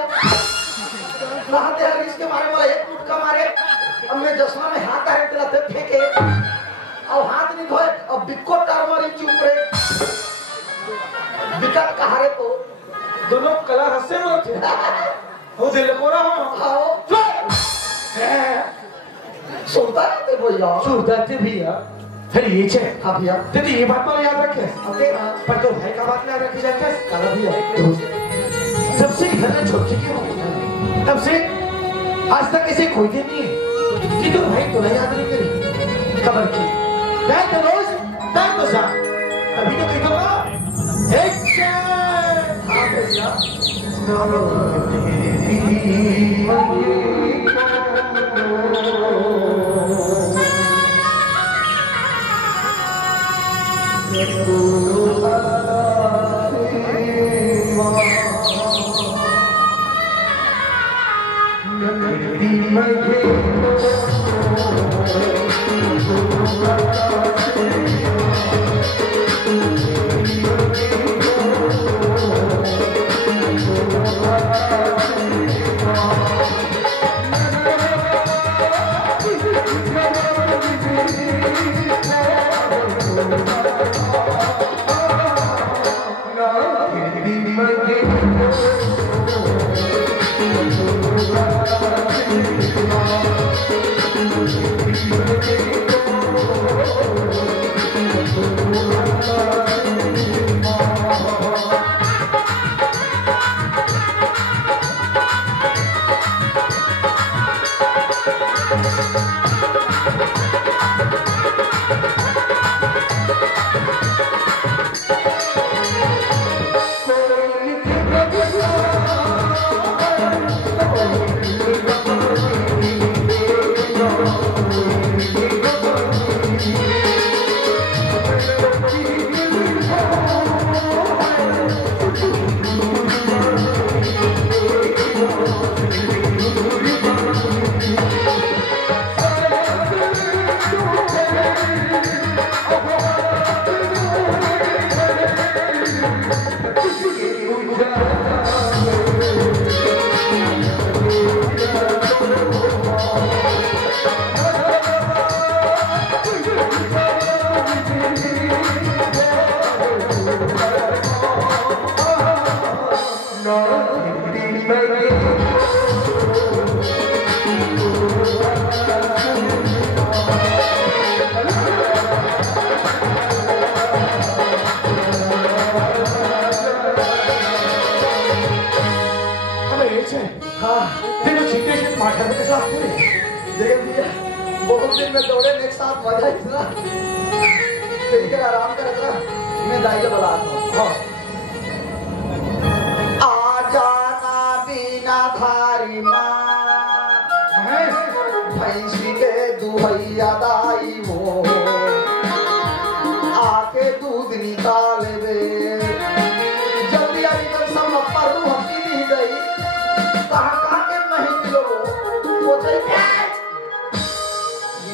नहाते हैं इसके मारे वाला एक फुट का मारे अब मैं चश्मा में हाथ डाल के लाते फेंके और हाथ नहीं धोए और बिक्को टार मारी चुप रहे विकट कहारे तो दोनों कला हंसे में थे वो दिल को रहा आओ सुनता रहते भैया सुनता थे भैया फिर ये छे हाँ भैया तेरे ये बात वाला याद रखे अबे हाँ पर तो भाई का बात याद रखी जाते काला भैया सबसे घर में छोटी की हो तब से आज तक ऐसे कोई दिन नहीं है कि तो भाई तो याद नहीं करी खबर की that the rose that the sun अभी तो कहीं तो एक्शन हाँ भैया बहुत दिन में दौड़े एक साथ मजा इतना आराम कर मैं दाइले बुला आ जाना बिना धारी भैंसी के दुहैया दाई वो आके दूध निकाल दे जल्दी आई तो सब पर हंसी नहीं गई कहाँ के नहीं मिलो वो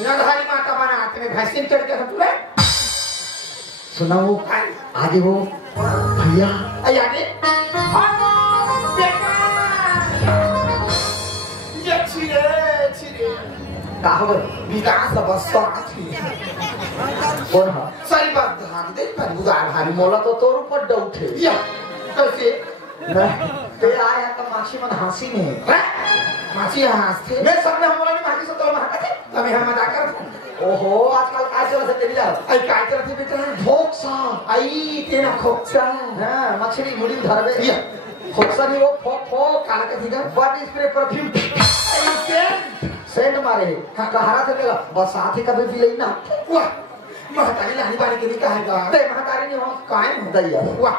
नरहरी माता बनाते में भैंसी चढ़ के तुले सुनाओ आगे वो भैया आगे ये छिरे कहाँ विकास अवस्था कौन है सही बात धाम दे पर गुजार भारी मोला तो तोर ऊपर डउठे या कैसे नहीं ते आया तो माछी मन हंसी नहीं माछी हंसते मैं सब में हमला नहीं माछी से तो हंसते तभी हम मजाक करते ओहो आजकल काय चल से तेरी यार आई काय करते बेटा फोक्सा आई तेरा खोक्सा हां मछली मुड़ी धरबे या फोक्सा नहीं वो फोक फोक काला के दिखा body spray perfume I sent मारे कहारा से लेगा बस साथी कभी भी लेना वाह महतारी लानी बानी के लिए कहेगा ते महतारी नहीं हो काय दैया वाह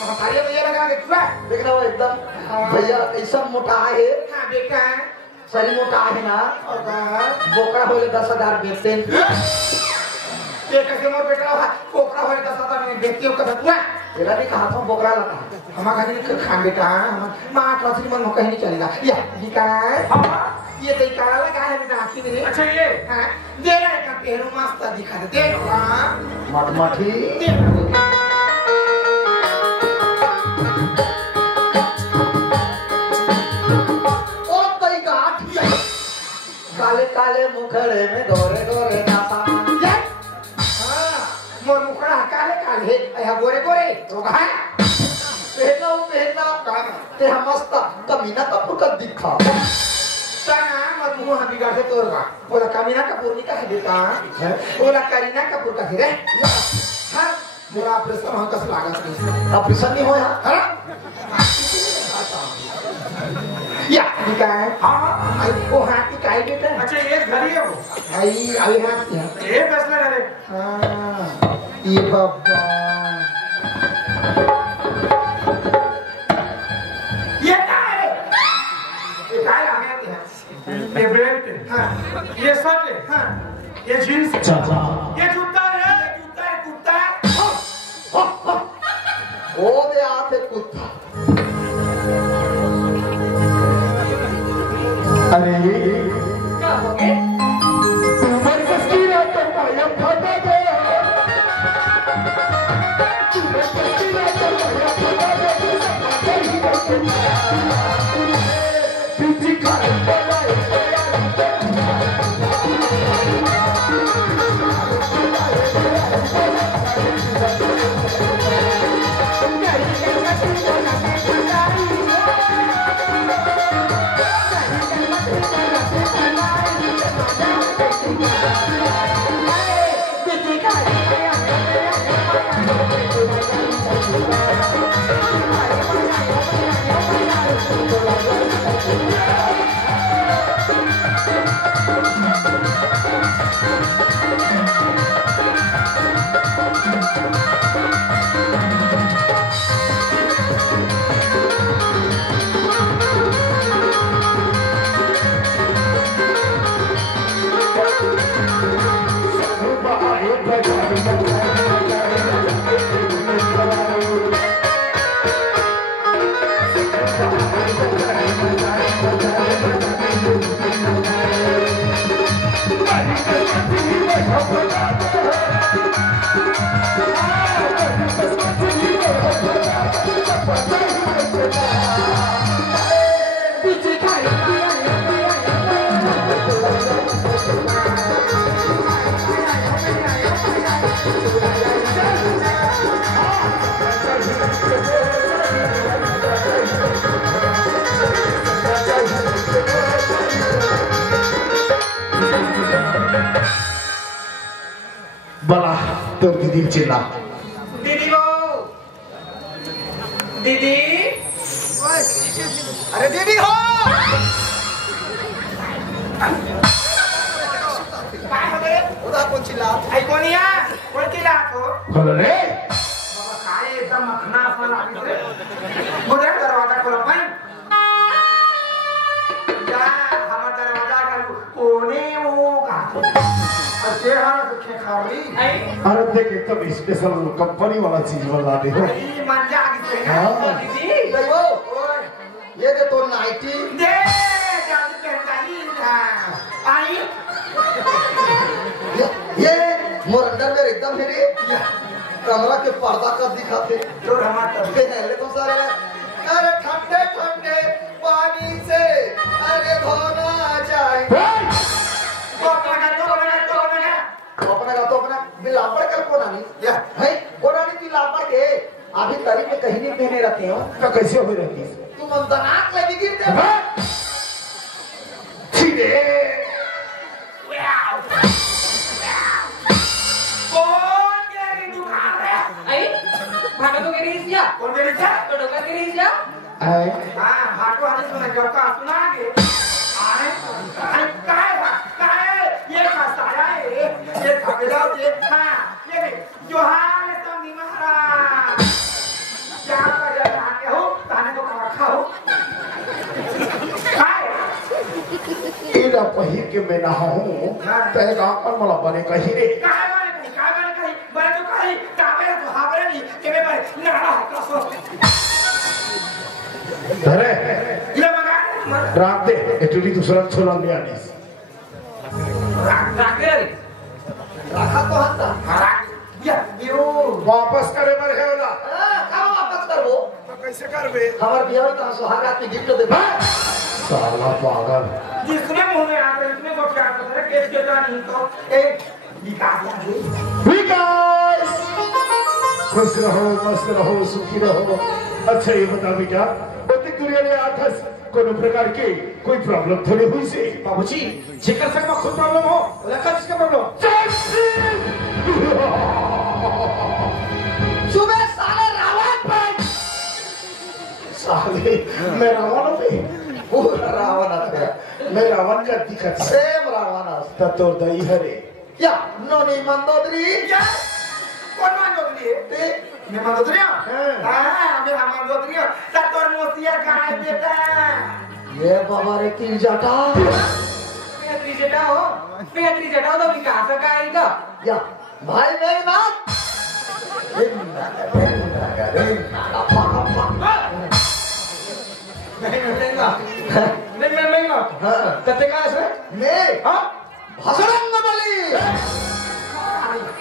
महतारी भैया लगा के तुला देखना वो एकदम भैया ऐसा मोटा है हां बेटा सही मोटा है ना बोकरा होले 10,000 बेचते ये कैसे मोर बेटा पोकरा होले 10,000 में बेचते हो कदा तुला तेरा भी कहा था बोकरा लगा हमारा घर में खान बेटा मां ट्रांसफर मन कहीं नहीं चलेगा या विकास ये तो काला लगा है बेटा आंखी में अच्छा ये हां दे रहा है का पेरू मस्त दिखा दे हां मठमठी काले काले मुखड़े में गोरे गोरे नाता मोर मुखड़ा काले काले या गोरे गोरे तो कहा पहना ते मस्त कमीना कपूर का दिखा तना मत मुंह बिगाड़ से तोड़ का बोला कमीना कपूर नहीं का बेटा बोला करीना कपूर का रे हां मेरा ऑपरेशन हो कस लागत नहीं ऑपरेशन नहीं होया हां या निका है हां वो हाथ की काई बेटा अच्छा ये घड़ी है वो आई अभी हाथ की ये फैसला करे हां ये बाबा ये काय हमें आती है ये बेल्ट है हां ये शर्ट है हां ये जींस है ये जूता है कुत्ता ओ दे आते कुत्ता अरे क्या हो गए तुम्हारी तस्वीर तो माया फटा गया तुम्हारी तस्वीर तो माया फटा गया पीछे खा दीदी चिल्ला दीदी वो दीदी अरे दीदी हो काय हो रे उधर कौन चिल्ला आई कोनिया कोण चिल्ला हो खोल रे बाबा काय एकदम मखना असं लागली रे बुधे दरवाजा खोलो पण या हमारा दरवाजा का कोने वो का अच्छे हां सुखे खावी आई अरे देख एकदम स्पेशल कंपनी वाला चीज बना दे हो ये मंजा आ गई है हाँ। दीदी देखो ओए ये दे तो नाइटी दे जाती पहचानी था आई ये मोर अंडरवेयर एकदम है रे कमरा के पर्दा का दिखाते तो हमारा पहले तो सारे अरे ठंडे ठंडे पानी से अरे धोना जाए तो अपना बिलापड़ कर कोना नहीं है कोना नहीं बिलापड़ के अभी तारीख में कहीं नहीं पहने रहते हो तो कैसे हो रहती है तुम अंदनाक ले भी गिरते हो सीधे कौन गेरी दुकान है आई भाटो तो गेली क्या कौन गेरी था तो डोका गेली क्या आए हां भाटो आने सुना जब का सुना के अरे काय ये कासाया है ये खबेदार ये हां ये जोहार संधि महाराज क्या कर रहा है हो ताने तो खाओ काय एरा पहिर के मैं नहा हूं ते गांव पर मला बने कही रे काय बने तो काही कामे तो हाबरे नहीं के मैं पर नाड़ा कसो धरे ये मगा रात दे एटली दूसरा छोला ले आनी राख दे रे रखा तो हंसा हराक या यो वापस करे पर है वाला कहाँ वापस कर वो तो कैसे करबे हमार बियाह तो सुहागरात में गिफ्ट दे साला पागल जिसने मुंह में आ गए उसने को क्या कर रहा केस के नहीं तो एक विकास आ गई विकास खुश रहो मस्त रहो सुखी रहो अच्छा ये बता बेटा प्रत्येक दुनिया में आथस कोनो प्रकार के कोई प्रॉब्लम थोड़ी हुई से बाबूजी जेकर संग में खुद प्रॉब्लम हो लखन किसका प्रॉब्लम सुबह साले रावण पर साले मैं रावण पे पूरा रावण आता मैं रावण का दिखत से सेम रावण आता तो दई हरे या नोनी मंदोदरी क्या कौन मान दो लिए ते मैं मान दो रिया हाँ। हां मैं मान दो रिया तोर मोसिया का है बेटा ये बाबा रे की जाटा पेत्री जेटा हो तो विकास का आएगा या भाई मैं ना नहीं ना तते काय से मैं हां भसरंग बली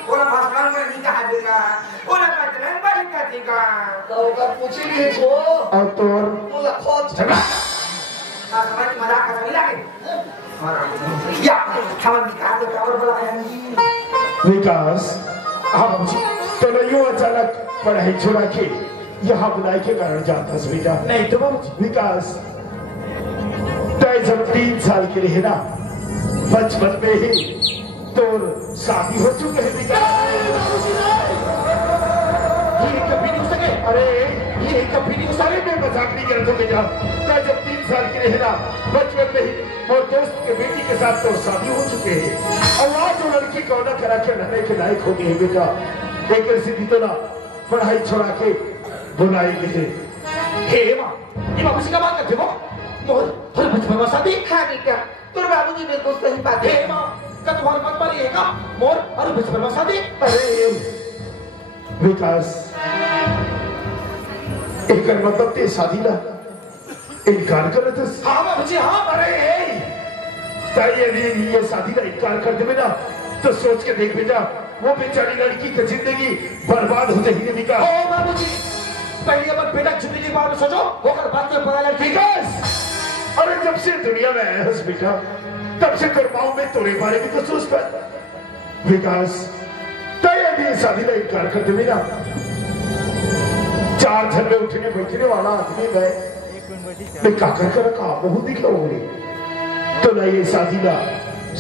बोला भाषण में नहीं कहा देगा बोला पटन बड़ी का देगा तो का पूछी नहीं को और तोर बोला खोज समझ मजाक कर लगे या हम विकास के खबर बोला है विकास हम तो यो अचानक पढ़ाई छोड़ा के यहाँ बुलाए के कारण जाता से बेटा नहीं तो बाबूजी विकास तय जब 3 साल के रहे ना बचपन में ही तो शादी हो चुके हैं विकास ये कभी नहीं हो सके अरे ये कभी नहीं हो सारे में मजाक नहीं करते बेटा तय जब 3 साल के रहे ना बचपन में ही और दोस्त के बेटी के साथ तो शादी हो चुके हैं और आज वो लड़की कौन करा के रहने के लायक हो गई है बेटा एक सीधी तो ना पढ़ाई छोड़ा के बुलाई गई हे मां ये बाबूजी का बात करते हो मोर हर बचपन में शादी हां बेटा तोर बाबूजी बिल्कुल सही बात हे है मां का तुम्हारे मत मारी है का मोर हर बचपन में शादी अरे विकास एक मतलब ते शादी ला इनकार कर रहे थे हां बाबूजी हां अरे चाहिए ये शादी का इनकार कर दे बेटा तो सोच के देख बेटा वो बेचारी लड़की की जिंदगी बर्बाद हो जाएगी विकास ओ बाबूजी पहले अपन बेटा जिंदगी बारे में सोचो होकर बात में पड़ा लड़की विकास अरे जब से दुनिया में आया है बेटा तब से तेरे माओ में तोरे बारे में तो सोच पर विकास तय शादी का इनकार कर दे बेटा 4 दिन में उठने बैठने वाला आदमी है मैं काकर कर कहा बहुत दिखा हो रही तो ना ये शादी का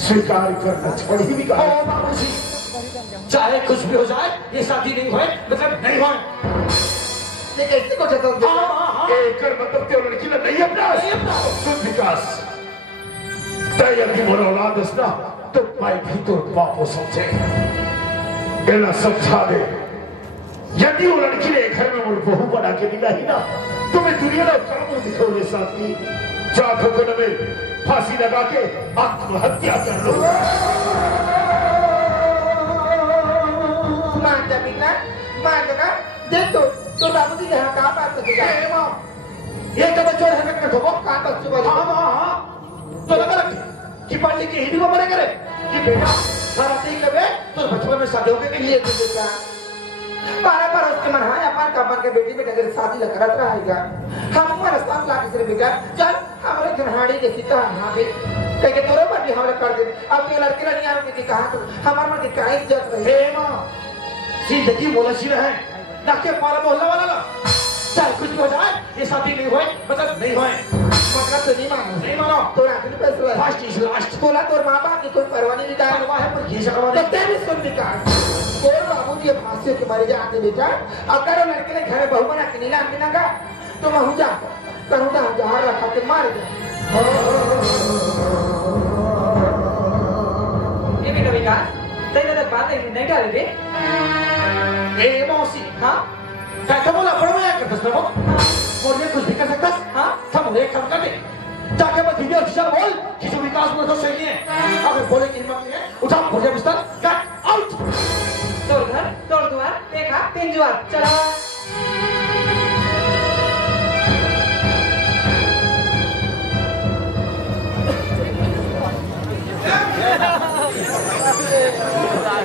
स्वीकार करना छोड़ ही भी कहा ओ बाबूजी चाहे कुछ भी हो जाए ये शादी नहीं होए मतलब नहीं होए। ये कैसे को चतुर एकर मतलब ते लड़की ना नहीं अपना सुन विकास तय अभी मोर औलाद असना तो भाई भी तो बापो समझे एला समझा दे। यदि वो लड़की ने घर में मोर बहू बना के दिला ही ना तो मैं दुनिया में कर्म दिखाऊंगे साथ की जा ठोकर में फांसी लगा के आत्महत्या कर लो। मान जा बेटा मान जा देख तो बाबू जी यहाँ कहाँ बात करते जा ये तो बच्चों है कर दो कहाँ बच्चों बोले हाँ तो लगा रखे कि पंडित की हिंदी को मरे करे कि बेटा सारा तीन लगे तो बचपन में शादी हो गई ये तो बेटा पारा पर उसके मन है अपन कबर के बेटी बेटा अगर शादी लग रहा रहेगा हम हमारा स्थान ला के बेटा चल हमारे जनहाड़ी के सीता यहाँ पे कह के तोरे पर भी हमारे कर दे अब ये लड़के नहीं आने की कहा तो हमारे मन की क्या इज्जत रही हे माँ जिंदगी बोला सी है ना के पारा मोहल्ला वाला ना चाहे कुछ भी हो जाए ये शादी नहीं हुए मतलब नहीं हुए मतलब तो नहीं मानो तो राखी पैसे लास्ट इज लास्ट बोला तोर माँ बाप की कोई परवाह नहीं है पर ये सकवा तो तेरी सुन विकास तोर बाबू जी फांसी के मारे जाते बेटा अगर लड़के ने घर में बहू बना के नीला अंगना का तो मैं हूँ जा करूँ तो जहाँ रखा के मार दे ये बेटा विकास तेरे तो बात नहीं डाले रे ए मौसी हाँ क्या तो बोला बड़ा मैं कर सकता हूँ बोलने कुछ भी कर सकता हाँ हम एक काम कर दे जाके मैं दिव्या ऑफिसर बोल कि जो विकास बोला तो सही है अगर बोले की हिम्मत नहीं है उठा भोजे बिस्तर कट आउट तोड़ घर तोड़ द्वार देखा पिंजवार चला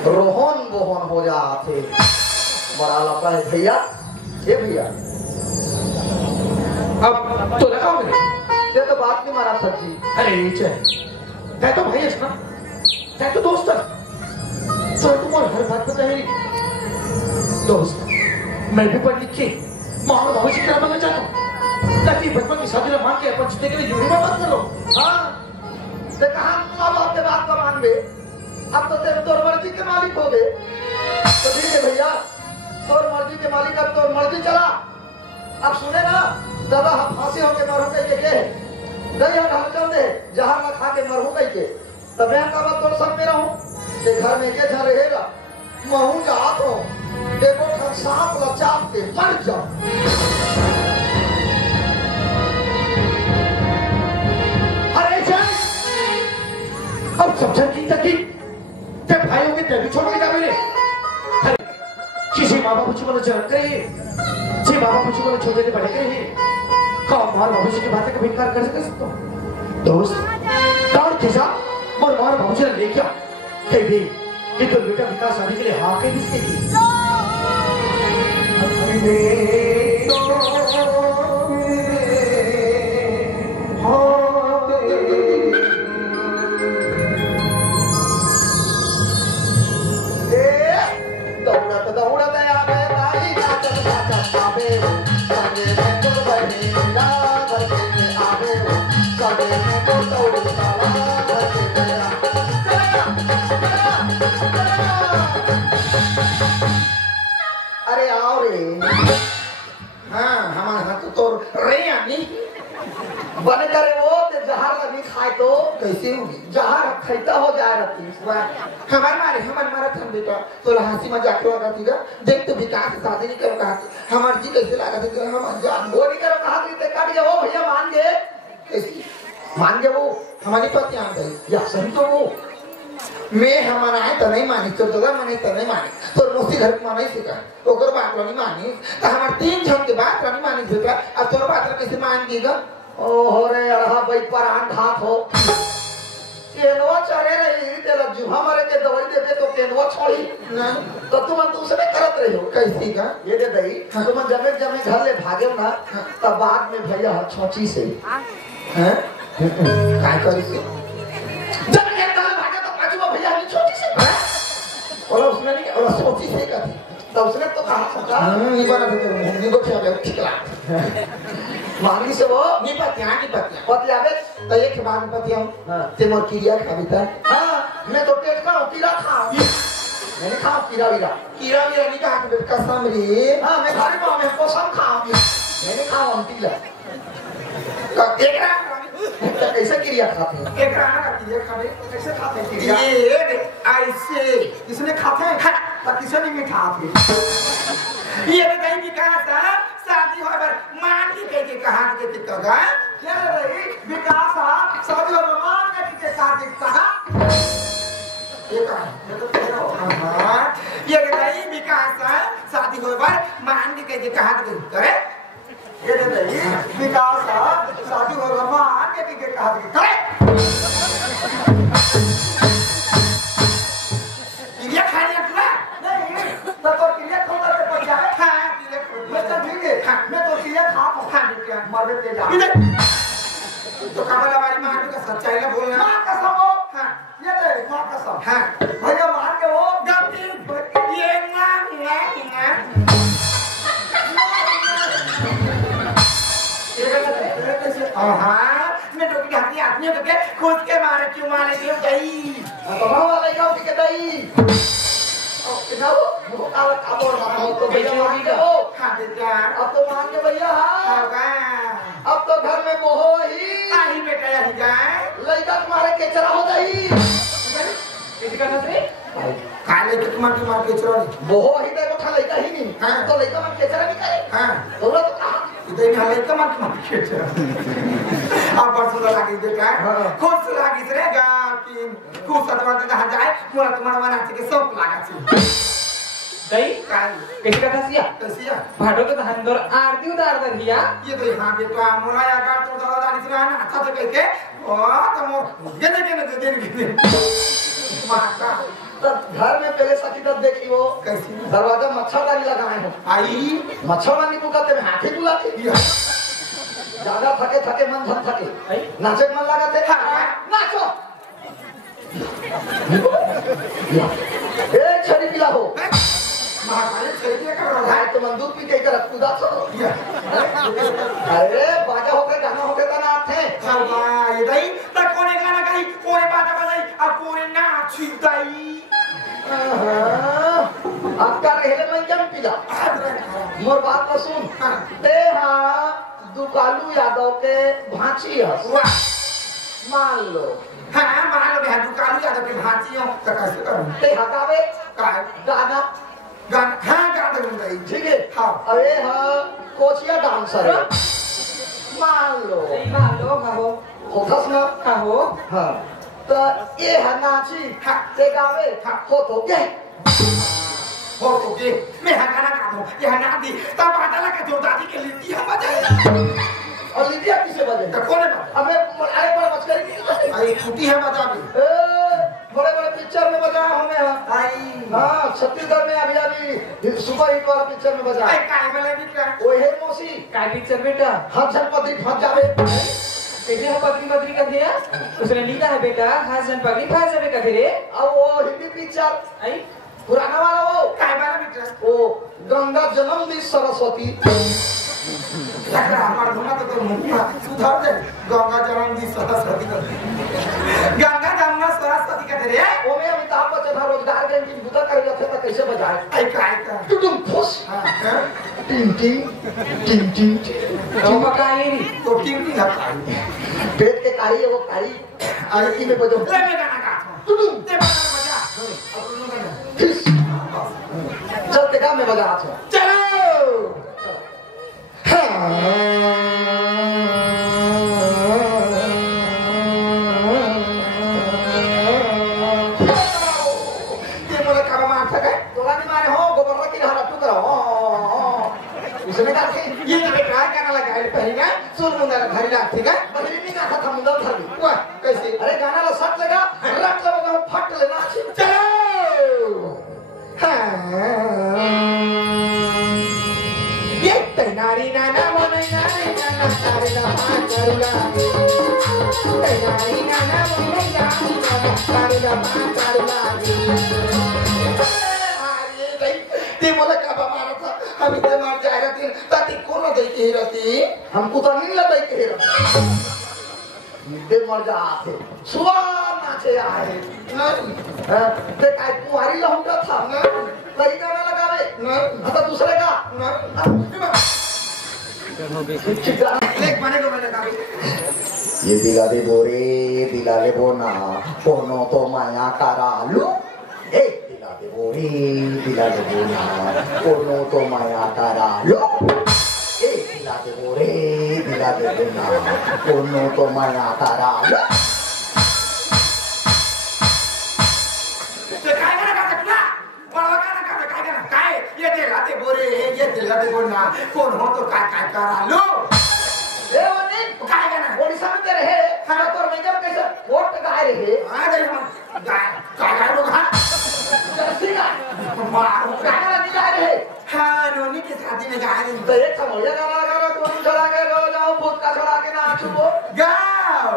रोहन बोहन हो जाते बड़ा लपड़ा है भैया ये भैया अब तो लगाओ मेरे ये तो बात नहीं मारा सच्ची अरे नीचे मैं तो भाई है ना मैं तो दोस्त है तो तुम और हर बात पता है दोस्त मैं भी पढ़ लिख के माँ भविष्य की तरह बनना चाहता हूँ ताकि बचपन की शादी में मान के अपन जीते के लिए यूं बात कर लो। हाँ तो कहा अब अपने बात को मान गए अब तो तेरे तोर मर्जी के मालिक हो गए तो ठीक है भैया तोर मर्जी के मालिक अब तोर मर्जी चला अब सुने ना दादा हम फांसी होके मरू कहीं के नहीं हम चल दे जहां ना खा के मरू कहीं के तब मैं कहा तोर सब में रहूं ते घर में के जा रहेगा महू जात हो देखो ठग सांप लचाप के मर जाओ अरे जान अब समझा की तकी ते भाइयों के तेरे छोड़ के जा मेरे किसी माँ बाप को जन्म करे जी माँ बाप को छोटे से बड़े करे कौन मार भविष्य की बातें कभी इनकार कर सकते हो दोस्त दौड़ के जा और मार भविष्य ने लेके कहीं भी कि तो बेटा विकास शादी के लिए हाँ कहीं किसने की दौड़त आवे ताली नाचत नाचत आवे संगे में तो बहिना घर के आवे संगे में तो दौड़ ताला घर के अरे आओ रे हाँ हमारे हाथ तो रे आनी बने करे वो ते जहर लगी खाए तो कैसे होगी जहर खैता हो जाए रहती हमारे मारा था बेटा तो हंसी मजाक लगा थी देख तो विकास शादी नहीं करो कहा हमारी जी कैसे लगा थी हम जान वो नहीं करो कहा थी काट गया वो भैया मान गए कैसी मान गए वो हमारी पति आ गई या सही तो वो मैं हमारा है तो नहीं मानी तो दादा मने तो नहीं मानी तो मोसी घर में मानी सीखा ओकर बात नहीं मानी तो हमारे 3 जन के बात नहीं मानी बेटा अब तोर बात कैसे मान दीगा ओ हो रे अड़हा भाई पर आन घात हो केनवा चढ़े रही तेरा जुहा मरे के दवाई देबे तो केनवा छोड़ी ना तो तुम दूसरे करत रही हो कैसी का ये दे दई तुम जमे जमे घर ले भागे ना तब बाद में भैया छोची से हैं काय करी से जब के घर भागे तो पाछवा भैया हमें छोटी से और उसने नहीं और सोची से का थी तो उसने तो कहा था नहीं बना तो नहीं को क्या ठीक ला मांगी से वो नहीं पतिया पति आवे तो एक के बाद पतिया हां ते मोर किरिया खाबिता हां मैं तो पेट का कीड़ा खाऊं मैंने कहा कीड़ा वीरा कीड़ा वीरा नहीं कहा कि कसम रे। हाँ मैं खाने पाऊँ मैं कसम खाऊंगी मैंने कहा अंटी ला एकरा कैसे क्रिया खाते हैं एकरा ना क्रिया खाने कैसे खाते हैं क्रिया ये ऐसे किसने खाते हैं तो किसे नहीं मिठाते ये कहीं भी कहा था शादी हो पर मान के कहा के कहा क्या रही विकास शादी हो मान के कहा ये कहा ये कहीं विकास शादी हो पर मान के कहा के करे ये नहीं विकास शादी हो मान के कहा करे ये खाने का नहीं तो क्रिया खोल के पहुंचा हां मैं तो ठीक है मैं तो क्रिया खा हां क्या मरने ते जा तो कमला वाली मां का सच्चाई ना बोलना मां कसम हो हां ये ले मां कसम हां भैया मान के वो गलती ये ना हाँ मैं तो क्या आदमी को के खुद के मारे क्यों मारे क्यों गई तो मां वाले का के दई ओ किनाओ वो काला काबोर मां तो भैया मान के वो हाँ बेटा अब तो मान के भैया हां अब तो घर में मोह ही आई बेटा यही जाए लड़का तुम्हारे केचरा हो गई किसी का नजरे काले के तुम्हारे मार के चोरी मोह ही देखो था लड़का ही नहीं हाँ। तो लड़का मन केचरा नहीं करे हाँ तो तो कहा इधर में हले के मार के चोरी अब परसों लगी बेटा खुश लगी रे गा कि खुश सतवा कहा जाए मोरा तुम्हारा मना के सब लगा छी नहीं काल किसी का नसिया कैसिया भाटो तो धंधोर आरती उतार दिया ये तो हाँ बेटा मोला या गाड़ तो दादा दानी से ना अच्छा तो कह के ओ तो मोर गेने माता तो घर में पहले सकी तब देखी वो कैसी दरवाजा मच्छरदानी लगाए हो आई मच्छरदानी बुलाते में हाथी बुलाते ज्यादा थके थके मन धन थके नाचे मन लगाते नाचो ए छड़ी पिला हो महाकाली चलिए कर रहा भाई तो बंदूक भी कहीं कर कूदा छो अरे बाजा होके गाना होके तो नाच है है ये दई त कोने गाना गाई कोने बाजा बजाई अब कोने नाच दई आपका रहले में जम पिला मोर बात तो सुन ते हां दुकालू यादव के भांची है वाह मान लो हां मान लो मैं दुकान यादव की भांतियों त कैसे करूं ते हकावे का गाना गाना हां गाना दई ठीक है हाँ अरे हाँ कोचिया डांसर है मान लो मान लो खाओ होथस ना खाओ हाँ तो ये है नाची ते गावे हो तो के हो तो के मैं गाना गा दूं ये ना दी तब पता लगा जो दादी के लिए हम बजाए और लिटिया किसे बजे त कोने बजाए हमें अरे बड़ा मस्करी की आई कुटी है बजा भी बड़े बड़े पिक्चर में बजा हमें आई हाँ छत्तीसगढ़ में अभी अभी सुपर हिट वाला पिक्चर में बजा आई काय वाले भी क्या वो है मौसी काय पिक्चर बेटा हम जनपदी फंस जावे कैसे हम पत्री का दिया उसने लिखा है बेटा हां जन पगड़ी फास जावे का रे अब वो हिंदी पिक्चर आई पुराना वाला वो काय वाला भी क्या वो गंगा जन्म दी सरस्वती लग रहा हमारा धुना तो मुंह सुधार दे गंगा जन्म दी सरस्वती का गंगा जन्म सरस्वती का रे वो में अमिताभ बच्चन रोजगार गारंटी बुता कर जाते तो कैसे बजाए आई काय का टुटुम फुस हां टिंग टिंग टिंग टिंग तो पकाई तो टिंग है पेट के कारी है वो कारी आरती में बजो ले मैं गाना गा टुटुम ते बजा अब तू गाना चल ते गा में बजा अच्छा चलो ये मोला का मार सके तोलानी मारे हो गोबर की हरा टू करो उसने कहा कि ये तो बेकार गाना लगा है पहले ना सुन मुंडा घरी ना ठीक है बदली नहीं कहा था मुंडा धर दी वाह कैसे अरे गाना ला सट लगा रट लगा फट लेना चलो हाँ ये तैनारी नाना मोने नारी नाना तारे ला पांचरुला तैनारी नाना मोने नारी नाना तारे ला पांचरुला अरे भाई ते मोला का मारा था हम इधर मार जा रहे थे ताकि कौन दे के रहती हमको तो नहीं लगा के हेरा दे मर जा आते सुबह नाच नाचे आए ते काय कुवारी लहूंगा था वही गाना लगावे अच्छा दूसरे का लेख बने को मैंने कहा ये दिला दे बोरे दिला ले बोना कोनो तो माया करा लो ए दिला दे बोरे दिला ले बोना कोनो तो माया करा लो ए दिला दे बोरे दिला ले बोना कोनो तो माया करा लो तो काय करना काय ये दिला दे बोरे ये दिला दे बोना कौन हो तो काय काय करा लो ए वनी काय करना ओडिशा में तेरे है खाना तो में जब कैसे वोट गाय रहे आ गए हम काय लोग हां जर्सी का मारो गाना नहीं गा रहे हां नोनी के शादी में गा रहे तो एक समोया गाना लगा रहा तुम चला के रो जाओ भूत का चला के नाचो वो गाओ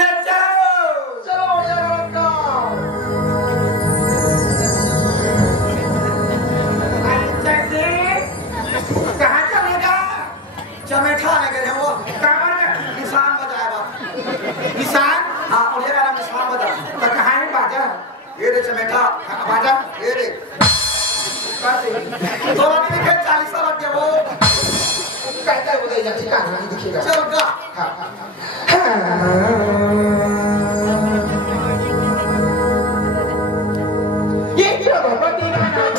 ले चलो चलो ओडिया गाना गाओ कहाँ चलेगा चमेठा नगर है वो कहाँ निशान बजाएगा निशान हाँ ओडिया गाना निशान बजा तो कहाँ है बाजा ये रे चमेठा बाजा ये रे थोड़ा नहीं दिखे 40 साल के वो कहता है बोले जा ठीक है नहीं दिखेगा चल गा ये क्या भगवती का नाम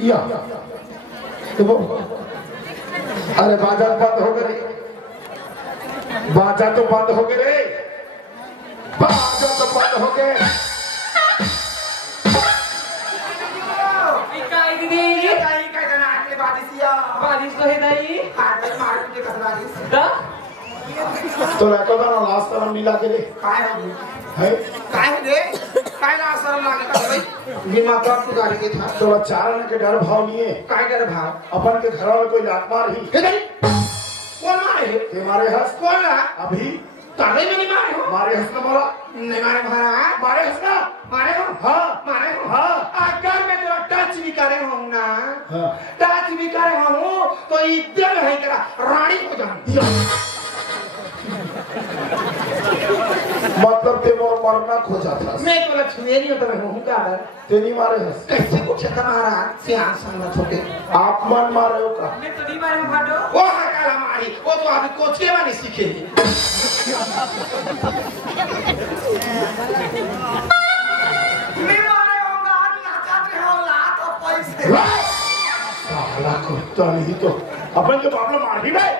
या तो वो अरे बाजा बंद हो गए बाजा तो बंद हो गए रे बाजा तो बंद हो गए काय दीदी ये काय काय करना आके बादिसिया बारिश तो है दाई हाथ में मार के कसबारिस दा तो रहता था ना लास्ट टाइम मिला के रे काय हो है काय रे काय ना असर लागे का भाई बीमा का तू गाड़ी के था तो चारण के डर भाव नहीं है काय कर भाव अपन के घर वाले कोई लात मार ही हे नहीं कौन मारे ते मारे हंस कौन ला अभी ताले में नहीं मारे हो मारे हंस ना मारा नहीं मारे भारा मारे हंस ना मारे हो हाँ मारे हो हाँ अगर मैं तेरा टच भी करे हूँ ना हाँ टच भी करे हूँ तो इधर है तेरा रानी हो जाऊँ मतलब ते मोर मरना खोजा था मैं तो छुए नहीं होता मैं हूँ का ते नहीं मारे हंस कैसे कुछ तुम्हारा सियान संगत होके आप मन मारे हो का मैं तो नहीं मारे फाटो वो हकाला मारी वो तो अभी कोच के माने सीखे मैं मारे होगा नाचते हो लात और पैसे साला कुत्ता नहीं तो अपन के बाबला मार ही गए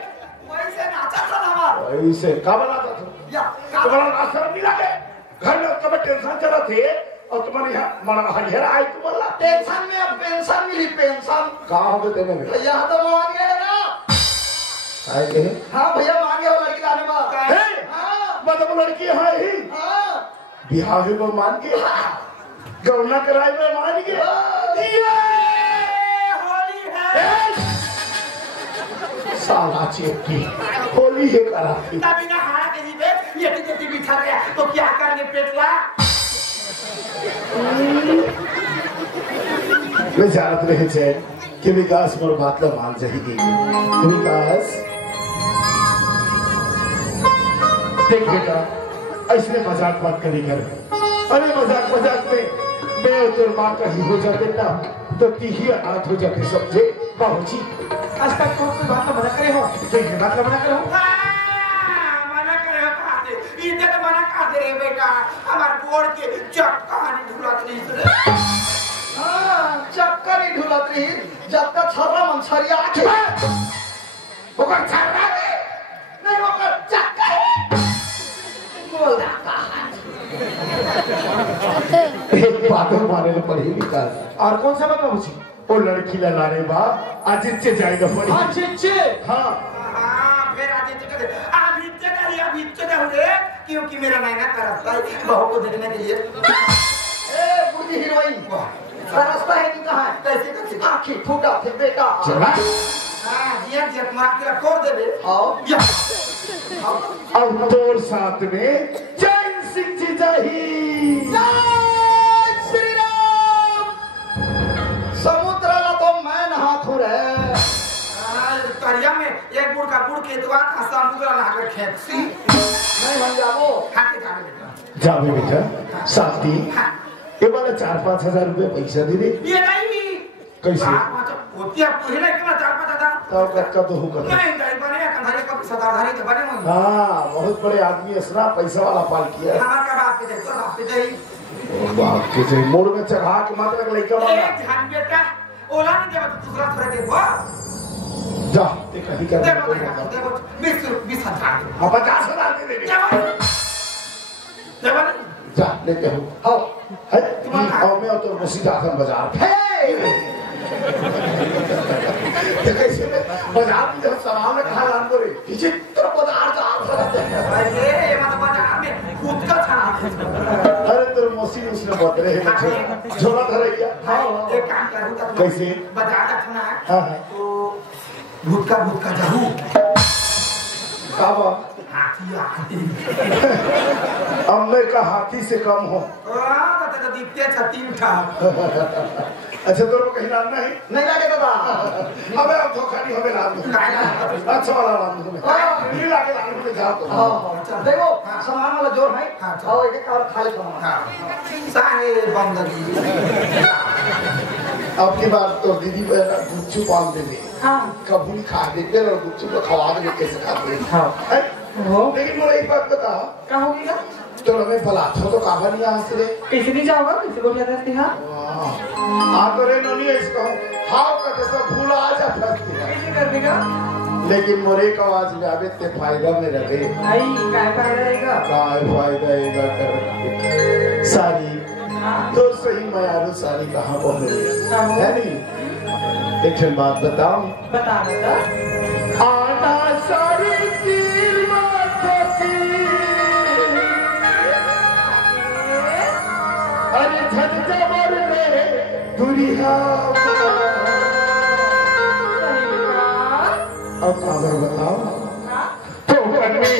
पैसे नाचा था हमारा ऐसे का बनाता था या तुम्हारा नाश्ता नहीं लगे घर में कब टेंशन चला थे और तुम्हारे यहाँ मरा हरिहरा आई तू बोला टेंशन में अब पेंशन मिली पेंशन कहाँ हो गए तेरे में यहाँ तो मान गए ना आए के हाँ भैया मान गया वो लड़की लाने बाद है हाँ मतलब लड़की है ही हाँ बिहार में मान के गौना कराए में मान के होली है साला चेपी होली है करा थी तभी ना हारा के जीवे ये टिकटी बिठा गया तो क्या करने पेटला मैं जानत रहे थे कि विकास मोर बात ला मान जाएगी। विकास देख बेटा, ऐसे मजाक बात करी कर। अरे मजाक मजाक में मैं और तेरी माँ कहीं हो जाते ना तो तीही अनाथ हो जाते समझे बाबूजी। आज तक कोई बात तो मना करे हो, देखिए बात ला मना करो। मना करे हो कहाँ से? इधर तो मना कर दे रे बेटा, हमारे बोर्ड के चक्का नहीं ढुलात नहीं सुने। हाँ, चक्का नहीं ढुलत रही जब तक छर्रा मंछरिया आके ओकर छर्रा रे नहीं ओकर चक्का है बोल रहा एक बात और माने न पड़ी विकास। और कौन सा बात बाबूजी? वो लड़की ला लाने बा आदित्य जाएगा पड़ी। आदित्य? हाँ फिर आदित्य का रे क्योंकि मेरा नैना तरसता है बहू को देखने के लिए। ए बुढ़ी हीरोइन रास्ता है कि कहाँ है? कैसे कैसे आँखें फूटा थे बेटा। चला जिया जिया मार के कोर दे दे। आओ या अब तोर साथ में जैन सिंह जी जाही। जय श्री राम। समुद्र ला तो मैं नहाथू रे। तरिया में एक बुढ़ का बुढ़ के दुआ का समुद्र लाकर खेत सी नहीं बन जाओ। खाते जाने बेटा। जावे बेटा साथी ये वाला 4-5 हजार रुपए पैसा दे दे। ये नहीं कैसे? होती है पहले कितना 4-5 हजार तब कक्का तो होगा। नहीं नहीं बने कंधारी का सदाधारी के बने हुए। हाँ बहुत बड़े आदमी असना पैसा वाला पाल किया। हमार का बाप पे तो बाप पे जाई बाप के से मोड़ में चढ़ा के मात्र का लड़का वाला। एक ध्यान बेटा ओला नहीं देवा तो दूसरा थोड़ा दे वो जा ते कहीं कर देखो देखो 20 हजार हाँ 50 हजार दे दे। देवा जा लेके हो। आओ है और मैं तो मसीदा आखम बाजार। ये कैसे बाजार में जब सामान में कहा लान बोले विचित्र बाजार जा अरे ये मतलब बाजार में खुद का छाना। अरे तेरे मौसी उसने बदले है मुझे झोला धरैया। एक काम करूँ तो कैसे? बाजार का छाना है हाँ तो भूत का जाहू काबा हाथी अम्मे का हाथी से कम हो। तो दिखते छतीन था। अच्छा तेरे को कहीं लाना है? नहीं लगे दादा। हमें अब धोखा नहीं हमें लान दो। अच्छा वाला लान दो हमें। नहीं लाके लाने को जा तो। हाँ देखो सामान वाला जोर है। आओ एक और खाली सामान। साहे बंदगी अब की बात तो दीदी गुच्चू पाल देंगे। हाँ कबूल खा देते और गुच्चू को खवा देंगे कैसे खाते हैं। हाँ लेकिन मुझे एक बात बता क्या होगी ना? तो हमें बलाथो तो काबा नहीं आ सकते। कैसे नहीं जाओगा? कैसे बोल जाता है? हाँ आ तो रे नोनी इसको हाउ का तो सब भूला आ जाता है। कैसे कर देगा? लेकिन मोरे का आवाज में आवे ते फायदा में रहे। भाई काय फायदा रहेगा? काय फायदा एगा कर सारी हाँ तो सही मैं आलू सारी कहाँ पर मिली है नहीं। एक बात बताओ बता बता। आना सारी तीर माथे की अरे झटका मर रे दुरिया। अब खबर बताओ तो बनने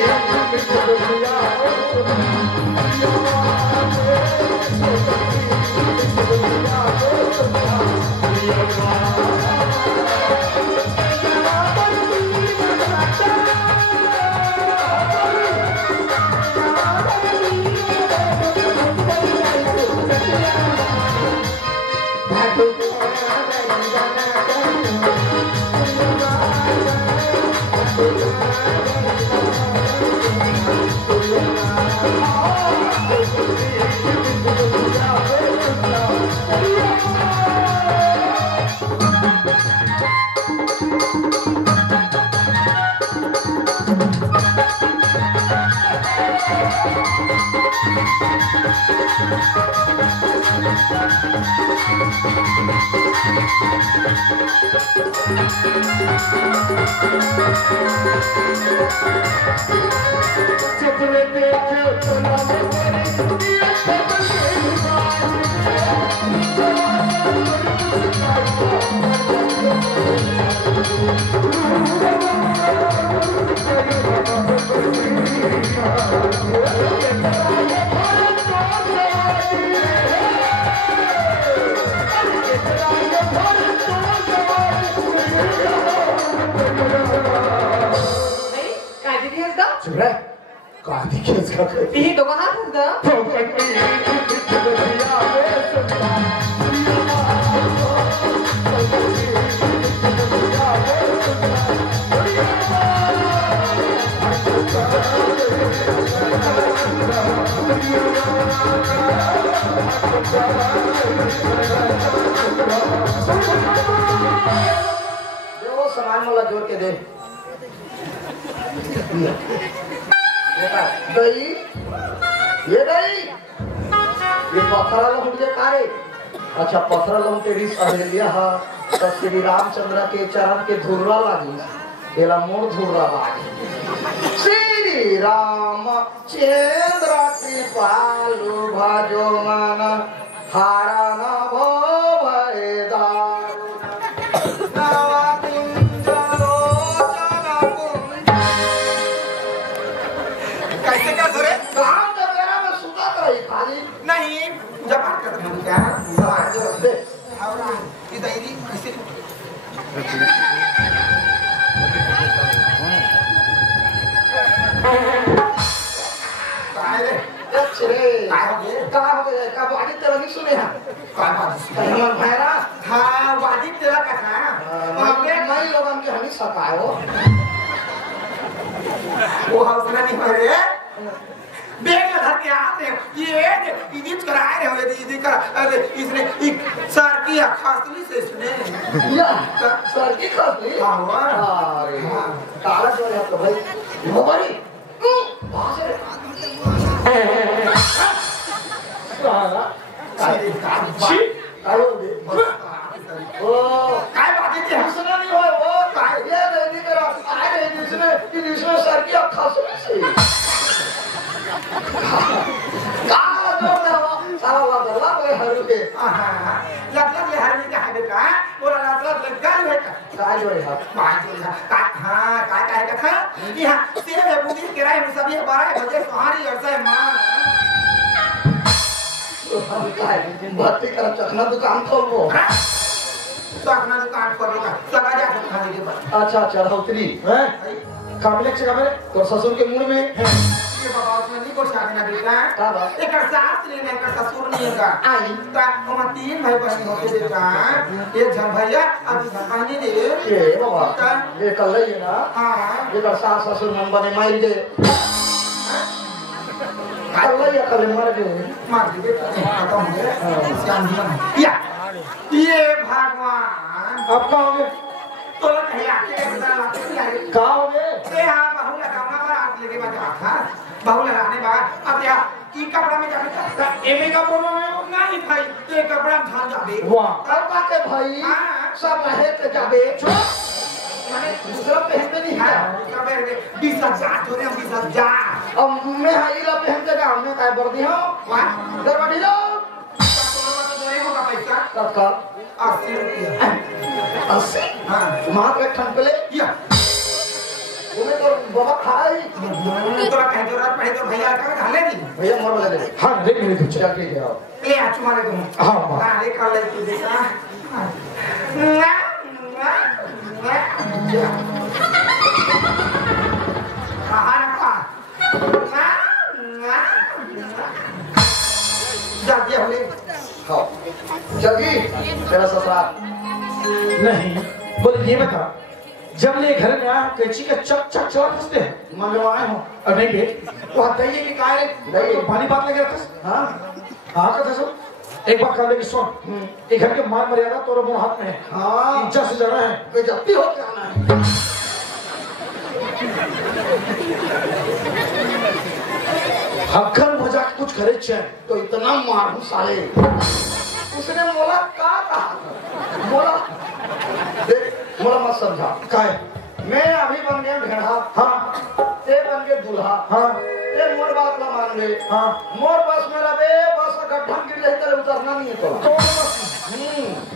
चुपड़े देखो तो ना चुप रह कहा दिखे इसका यही तो कहा था वो सामान वाला जोड़ के दे दही ये दही ये पत्थर लहूट के कारे अच्छा पत्थर लहूट तेरी सहेलिया हा तो श्री रामचंद्र के चरण के धुर्रा लागी तेरा मोर धुर्रा लागी श्री राम चंद्र कृपालु भजो मन हारा न भो भय दारुण नवा कुंज लोचन कुंज कैसे क्या करे काम जब मेरा में सुता रही खाली नहीं जबान कर दूं क्या जवान जो दे ये डायरी कैसे काय रे अच्छे काय हो गए का हो गया का बाकी तेरा नहीं सुने हैं काय बात कहीं भाईरा हाँ वाजिब तेरा कथा हमने नई लोगों के हमें सताओ वो हौसला नहीं हो रहे बेग धर के आते हैं ये इदित कराए रहे हो यदि इदित करा अरे इसने सर की खासली से इसने या सर की खासली हाँ हुआ अरे काला जो है तो भाई वो बड़ी वहां से काय बात है सुना नहीं हो वो काय ये नहीं करा आए नहीं इसने सर की खासली से काला जो है वो सारा वाला वो हरु के लग ले हरवी का है का पूरा लग गल है काय जो है बात जो का हां काय कथा यहां से है बुद्धि किराए में सभी 12 बजे सुहारी और से मां भर्ती कर चखना दुकान खोल वो चखना दुकान खोल का सगा जा खाने के बाद अच्छा चढ़ौतरी हैं काबिले से काबिले तो ससुर के मुंह में ये बाबा उसने नहीं को छाड़ना बेटा का बात एक सास लेने का ससुर नहीं का आई ता हम 3 भाई बहन होते बेटा एक जन भैया अभी बहनी ने ये बाबा ये कल ही ना हां ये का सास ससुर नंबर ने मार दे कल या कल मर गए मार दे बेटा खत्म हो गया श्याम जी या ये भगवान अब का हो गए तो कहीं आके बता लाके का हो गए ए हां बहु लगाना पर आप लेके बजा था बहु लगाने बाद अब या की कपड़ा में जाके एमे का प्रॉब्लम है नहीं भाई ये कपड़ा में ढल जाबे वाह कल का के भाई हाँ। सब रहे के जाबे माने दूसरा पहन में नहीं है कपड़े में 20,000 थोड़े 20,000 अब मैं हाई ला पहन के जाऊं मैं काय वर्दी हूं वाह दरवाड़ी लो का पैसा तत्का 80 रुपया 80 हां वहां पे ठन पे ले या तुम्हें तो बाबा खाई तोरा कह जो रात पहले तो भैया का ढाले दी भैया मर वाले दे हाँ देख मेरे तुझे चल ठीक है आओ ले आ तुम्हारे को हाँ माँ हां ले कर ले तू देखा कहां ना जा दिया हमने खाओ जगी तेरा ससुराल नहीं बोले ये बता जब ले घर में आया कैची का चक चक चौर फंसते हैं मंगवाए हो और नहीं बे वो दही की काय दही। तो पानी बात लगे रहता हां हाँ कहता सो एक बात कर ले कि सुन एक घर के मान मर्यादा तोरे मोर हाथ में है हां इज्जत से जाना है बेइज्जती हो के आना है हक्कन मजाक कुछ करे चाहे तो इतना मारू साले उसने मोला का कहा मोला देख मोला मत समझा काय मैं अभी बन गया भेड़ा हाँ ते बन गए दूल्हा हाँ ते मोर बात ना मान ले हाँ मोर बस मेरा बे बस गड्ढा गिर जाए तेरे उतरना नहीं है तो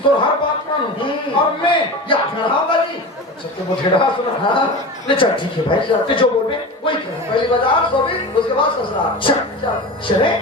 तो हर बात मानू और मैं या भेड़ा वाली अच्छा तो वो ठेड़ा सुना हाँ ले चल ठीक है भाई तो जो बोल रहे वही कर पहली बाजार सोबी उसके बाद ससुराल चल चल चले